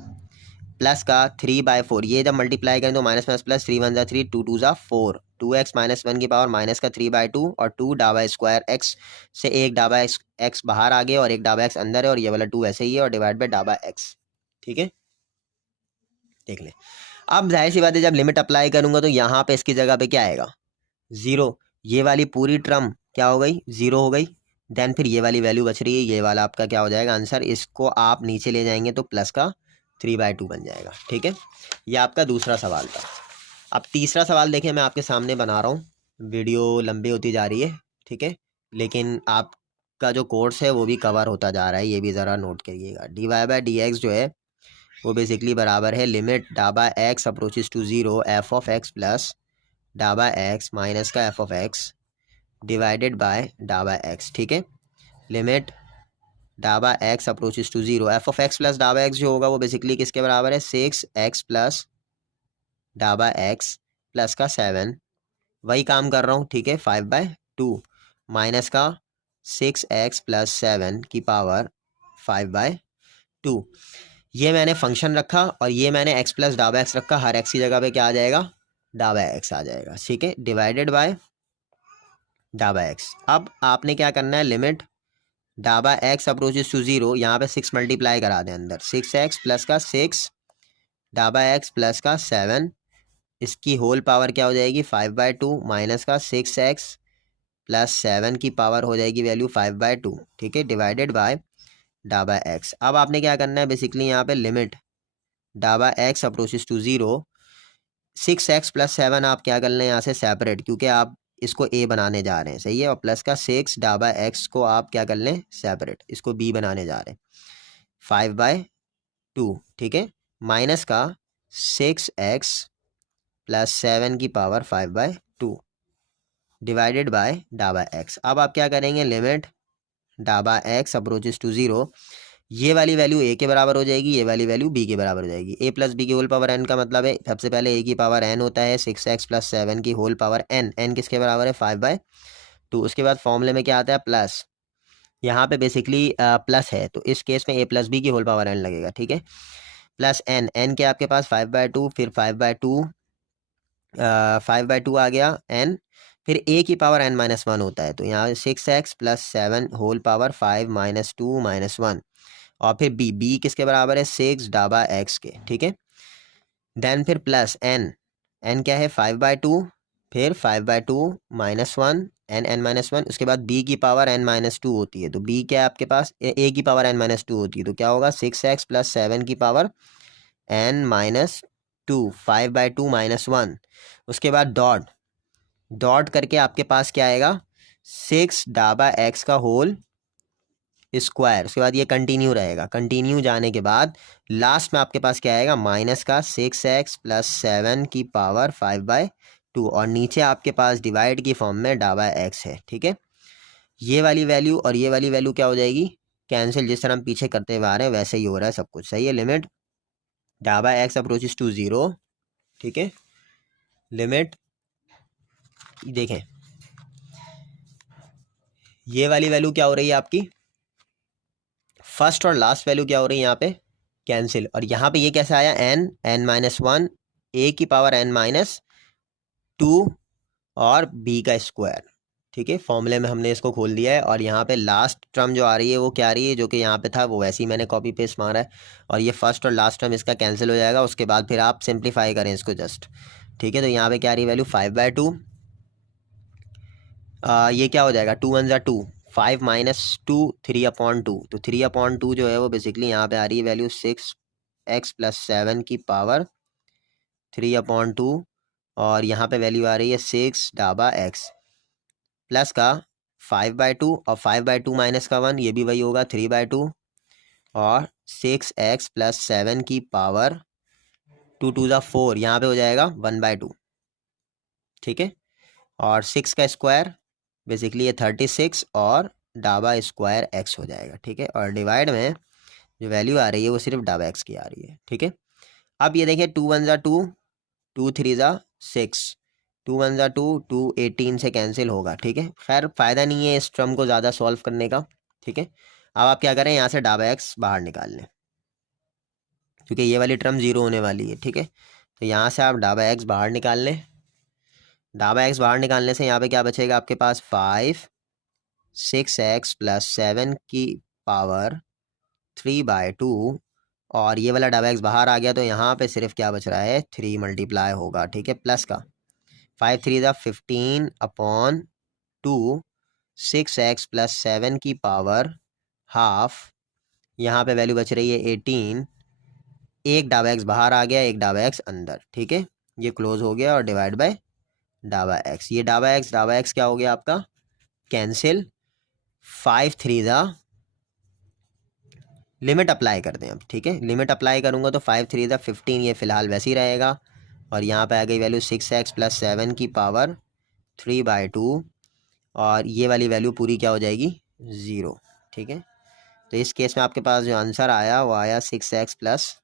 प्लस का 3/4, ये जब मल्टीप्लाई करें तो माइनस प्लस प्लस 3 1 जा 3, 2 2 जा 4, 2x -1 की पावर माइनस का 3/2 और 2 डाबा स्क्वायर एक्स से एक डाबा एक्स बाहर आ गया और एक डाबा एक्स अंदर है और ये वाला 2 ऐसे ही है और डिवाइड बाय डाबा एक्स, ठीक है। देख ले, अब जाहिर सी बात है जब लिमिट अप्लाई करूंगा तो यहाँ पे इसकी जगह पे क्या आएगा, 0, ये वाली पूरी टर्म क्या हो गई, 0 हो गई। देन फिर ये वाली वैल्यू बच रही है, ये वाला आपका क्या हो जाएगा आंसर, इसको आप नीचे ले जाएंगे तो प्लस का 3/2 बन जाएगा, ठीक है। ये आपका दूसरा सवाल था। अब तीसरा सवाल देखिए, मैं आपके सामने बना रहा हूँ, वीडियो लंबी होती जा रही है, ठीक है, लेकिन आपका जो कोर्स है वो भी कवर होता जा रहा है, ये भी ज़रा नोट करिएगा। dy/dx जो है वो बेसिकली बराबर है लिमिट डाबा x approaches to 0 f of x plus डाबा एक्स माइनस का f of x divided by डाबा एक्स, ठीक है। लिमिट डाबा x approaches to 0 f of x plus डाबा एक्स जो होगा वो बेसिकली किसके बराबर है, 6x प्लस डाबा एक्स प्लस का 7, वही काम कर रहा हूँ, ठीक है, 5/2 माइनस का 6x प्लस 7 की पावर 5/2, ये मैंने फंक्शन रखा और ये मैंने x प्लस डाबा एक्स रखा, हर x की जगह पे क्या आ जाएगा, डाबा एक्स आ जाएगा, ठीक है, डिवाइडेड बाय डाबा एक्स। अब आपने क्या करना है, लिमिट डाबा एक्स अप्रोचेस टू 0, यहाँ पे 6 मल्टीप्लाई करा दें अंदर, 6x प्लस का 6 डाबा एक्स प्लस का 7, इसकी होल पावर क्या हो जाएगी, 5/2 माइनस का 6x प्लस 7 की पावर हो जाएगी वैल्यू 5/2, ठीक है, डिवाइडेड बाय डाबा एक्स। अब आपने क्या करना है, बेसिकली यहाँ पे लिमिट डाबा x approaches to 0, 6x plus 7 आप क्या कर लें यहाँ से सेपरेट, क्योंकि आप इसको a बनाने जा रहे हैं, सही है, और प्लस का 6 डाबा x को आप क्या कर लें सेपरेट, इसको b बनाने जा रहे हैं, 5/2, ठीक है, माइनस का 6x प्लस 7 की पावर 5/2 डिवाइडेड बाय डाबा एक्स। अब आप क्या करेंगे, लिमिट डाबा एक्स अप्रोचेस टू 0, ये वाली वैल्यू a के बराबर हो जाएगी, ये वाली वैल्यू b के बराबर हो जाएगी। a प्लस बी की होल पावर n का मतलब है, सबसे पहले a की पावर n होता है, 6x प्लस 7 की होल पावर n किसके बराबर है, 5/2। उसके बाद फॉर्मूले में क्या आता है, प्लस, यहाँ पे बेसिकली प्लस है तो इस केस में a प्लस बी की होल पावर n लगेगा, ठीक है, प्लस n के आपके पास 5/2, फिर 5/2 आ गया n, फिर a की पावर n-1 होता है, तो यहाँ 6x प्लस 7 होल पावर 5 -2 -1, और फिर b किसके बराबर है, 6 डाबा x के, ठीक है। देन फिर प्लस n क्या है, 5/2, फिर 5/2 -1 n-1, उसके बाद b की पावर n-2 होती है, तो b क्या है आपके पास, a की पावर n-2 होती है, तो क्या होगा, 6x प्लस 7 की पावर n-2, 5/2 -1, उसके बाद डॉट करके आपके पास क्या आएगा, 6 डाबा एक्स का होल स्क्वायर, उसके बाद ये कंटिन्यू रहेगा, कंटिन्यू जाने के बाद लास्ट में आपके पास क्या आएगा, माइनस का 6x प्लस 7 की पावर 5/2 और नीचे आपके पास डिवाइड की फॉर्म में डाबा एक्स है, ठीक है। ये वाली वैल्यू और ये वाली वैल्यू क्या हो जाएगी, कैंसिल, जिस तरह हम पीछे करते हुए आ रहे हैं वैसे ही हो रहा है सब कुछ, सही है। लिमिट डाबा एक्स अप्रोचेस टू 0, ठीक है, लिमिट देखें, ये वाली वैल्यू क्या हो रही है आपकी, फर्स्ट और लास्ट वैल्यू क्या हो रही है यहाँ पे, कैंसिल, और यहाँ पे ये कैसे आया, n-1 a की पावर n-2 और b का स्क्वायर, ठीक है, फॉर्मूले में हमने इसको खोल दिया है, और यहाँ पे लास्ट टर्म जो आ रही है वो क्या आ रही है, जो कि यहाँ पे था वो वैसे ही मैंने कॉपी पेस्ट मारा है, और ये फर्स्ट और लास्ट टर्म इसका कैंसिल हो जाएगा, उसके बाद फिर आप सिंप्लीफाई करें इसको जस्ट, ठीक है। तो यहाँ पे क्या आ रही है वैल्यू, 5/2, ये क्या हो जाएगा, 2 1 जा 2, 5 -2 3/2, तो 3/2 जो है वो बेसिकली यहाँ पे आ रही है वैल्यू 6x प्लस 7 की पावर 3/2, और यहाँ पे वैल्यू आ रही है 6 डाबा एक्स प्लस का 5/2 और 5/2 माइनस का 1 ये भी वही होगा 3/2 और 6x प्लस 7 की पावर 2 2 ज़ा 4 यहाँ पे हो जाएगा 1/2, ठीक है। और 6 का स्क्वायर बेसिकली ये 36 और डाबा स्क्वायर x हो जाएगा, ठीक है। और डिवाइड में जो वैल्यू आ रही है वो सिर्फ डाबा x की आ रही है, ठीक है। अब ये देखिए 2 1 ज़ा 2, 2 3 ज़ा 6, 2 1 ज़ा 2, 2 18 से कैंसिल होगा, ठीक है। खैर फ़ायदा नहीं है इस टर्म को ज़्यादा सॉल्व करने का, ठीक है। अब आप क्या करें, यहाँ से डाबा एक्स बाहर निकाल लें क्योंकि ये वाली टर्म ज़ीरो होने वाली है, ठीक है। तो यहाँ से आप डाबा एक्स बाहर निकाल लें। डाबा एक्स बाहर निकालने से यहाँ पे क्या बचेगा आपके पास 5 6x प्लस 7 की पावर 3/2 और ये वाला डाबा एक्स बाहर आ गया तो यहाँ पे सिर्फ क्या बच रहा है 3 मल्टीप्लाई होगा, ठीक है, प्लस का 5 3 ज़ा 15/2 6x प्लस 7 की पावर हाफ, यहाँ पे वैल्यू बच रही है 18, एक डाबा एक्स बाहर आ गया एक डाबा एक्स अंदर, ठीक है। ये क्लोज हो गया और डिवाइड बाय डाबा एक्स, ये डाबा एक्स क्या हो गया आपका कैंसिल। 5 3 ज़ा लिमिट अप्लाई कर दें अब, ठीक है। लिमिट अप्लाई करूँगा तो 5 3 ज़ा 15 ये फिलहाल वैसे ही रहेगा और यहाँ पे आ गई वैल्यू 6x प्लस 7 की पावर 3/2 और ये वाली वैल्यू पूरी क्या हो जाएगी 0, ठीक है। तो इस केस में आपके पास जो आंसर आया वो आया 6x प्लस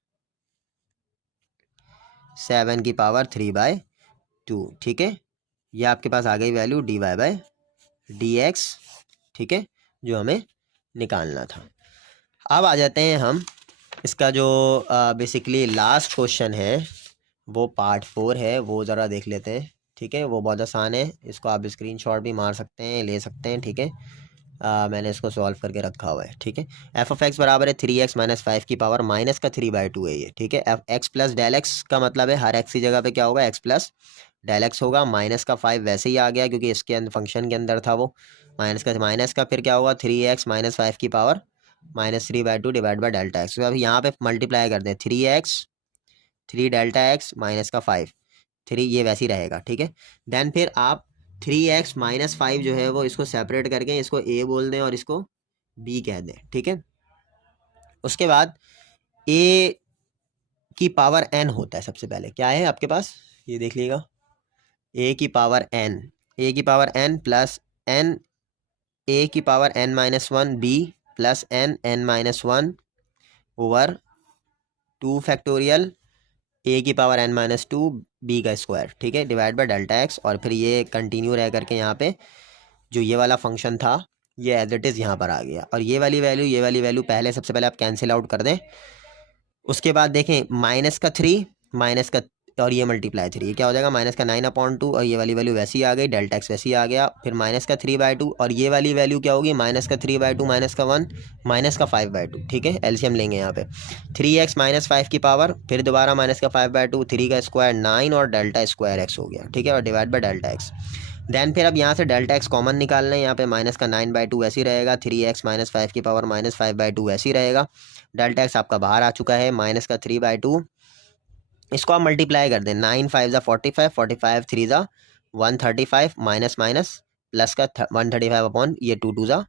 7 की पावर 3/2, ठीक है। ये आपके पास आ गई वैल्यू dy/dx, ठीक है, जो हमें निकालना था। अब आ जाते हैं हम इसका जो बेसिकली लास्ट क्वेश्चन है वो पार्ट 4 है, वो ज़रा देख लेते हैं, ठीक है। वो बहुत आसान है, इसको आप स्क्रीनशॉट भी मार सकते हैं, ले सकते हैं, ठीक है। मैंने इसको सॉल्व करके रखा हुआ है, ठीक है। f(x) बराबर है 3x माइनस 5 की पावर माइनस का 3/2 है ये, ठीक है। x प्लस डेल एक्स का मतलब है हर x की जगह पे क्या होगा x प्लस डेल एक्स होगा। माइनस का 5 वैसे ही आ गया क्योंकि इसके अंदर फंक्शन के अंदर था वो माइनस का फिर क्या होगा 3x माइनस 5 की power minus 3/2 divide by delta x. तो अब यहाँ पे मल्टीप्लाई कर दें 3x 3 डेल्टा एक्स माइनस का 5 3 ये वैसे ही रहेगा, ठीक है। देन फिर आप 3x माइनस 5 जो है वो इसको सेपरेट करके इसको a बोल दें और इसको b कह दें, ठीक है। उसके बाद a की पावर n होता है, सबसे पहले क्या है आपके पास ये देख लीजिएगा a की power n plus n a की power n minus 1 b plus n minus 1 over 2 factorial a की पावर n माइनस 2 b का स्क्वायर, ठीक है, डिवाइड बाय डेल्टा एक्स। और फिर ये कंटिन्यू रह करके यहाँ पे जो ये वाला फंक्शन था ये एज इट इज़ यहाँ पर आ गया और ये वाली वैल्यू पहले सबसे पहले आप कैंसिल आउट कर दें। उसके बाद देखें माइनस का 3 माइनस का और ये मल्टीप्लाई 3 ये क्या हो जाएगा माइनस का 9/2 और ये वाली वैल्यू वैसी आ गई, डेल्टा एक्स वैसी आ गया। फिर माइनस का 3/2 और ये वाली वैल्यू क्या होगी माइनस का 3/2 माइनस का 1 माइनस का 5/2, ठीक है। एलसीएम लेंगे यहाँ पे 3x माइनस 5 की पावर फिर दोबारा माइनस का 5/2 3 का स्क्वायर 9 और डेल्टा स्क्वायर एक्स हो गया, ठीक है, और divide by delta x. Then फिर अब यहाँ से डेल्टा एक्स कॉमन निकालना है, यहाँ पे माइनस का 9/2 ऐसे ही रहेगा, 3x माइनस 5 की पावर माइनस 5/2 ऐसे ही रहेगा। डेल्टा एक्स आपका बाहर आ चुका है माइनस का 3/2, इसको आप मल्टीप्लाई कर दें 9 5 ज़ा 45 45 3 ज़ा 135 माइनस माइनस प्लस का 135 अपॉन ये 2 2 ज़ा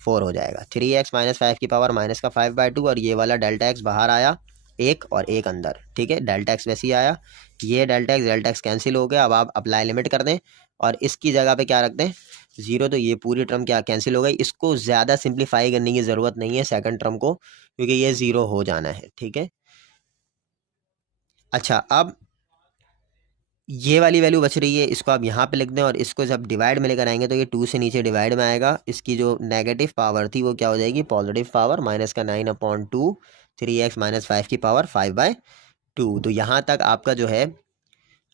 4 हो जाएगा। 3x माइनस 5 की पावर माइनस का 5/2 और ये वाला डेल्टा एक्स बाहर आया एक और एक अंदर, ठीक है, डेल्टा एक्स वैसे ही आया, ये डेल्टा एक्स कैंसिल हो गया। अब आप अप्लाई लिमिट कर दें और इसकी जगह पे क्या रख दें 0, तो ये पूरी टर्म क्या कैंसिल हो गई। इसको ज़्यादा सिंप्लीफाई करने की ज़रूरत नहीं है सेकंड टर्म को क्योंकि ये 0 हो जाना है, ठीक है। अच्छा अब ये वाली वैल्यू बच रही है, इसको आप यहाँ पे लिख दें और इसको जब डिवाइड में लेकर आएंगे तो ये 2 से नीचे डिवाइड में आएगा। इसकी जो नेगेटिव पावर थी वो क्या हो जाएगी पॉजिटिव पावर माइनस का 9/2 3x माइनस 5 की पावर 5/2। तो यहाँ तक आपका जो है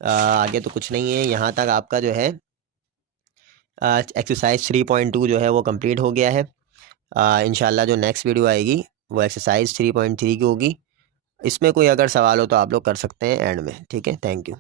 आगे तो कुछ नहीं है, यहाँ तक आपका जो है एक्सरसाइज 3.2 जो है वो कंप्लीट हो गया है। इंशाल्लाह जो नेक्स्ट वीडियो आएगी वो एक्सरसाइज 3.3 की होगी। इसमें कोई अगर सवाल हो तो आप लोग कर सकते हैं एंड में, ठीक है। Thank you.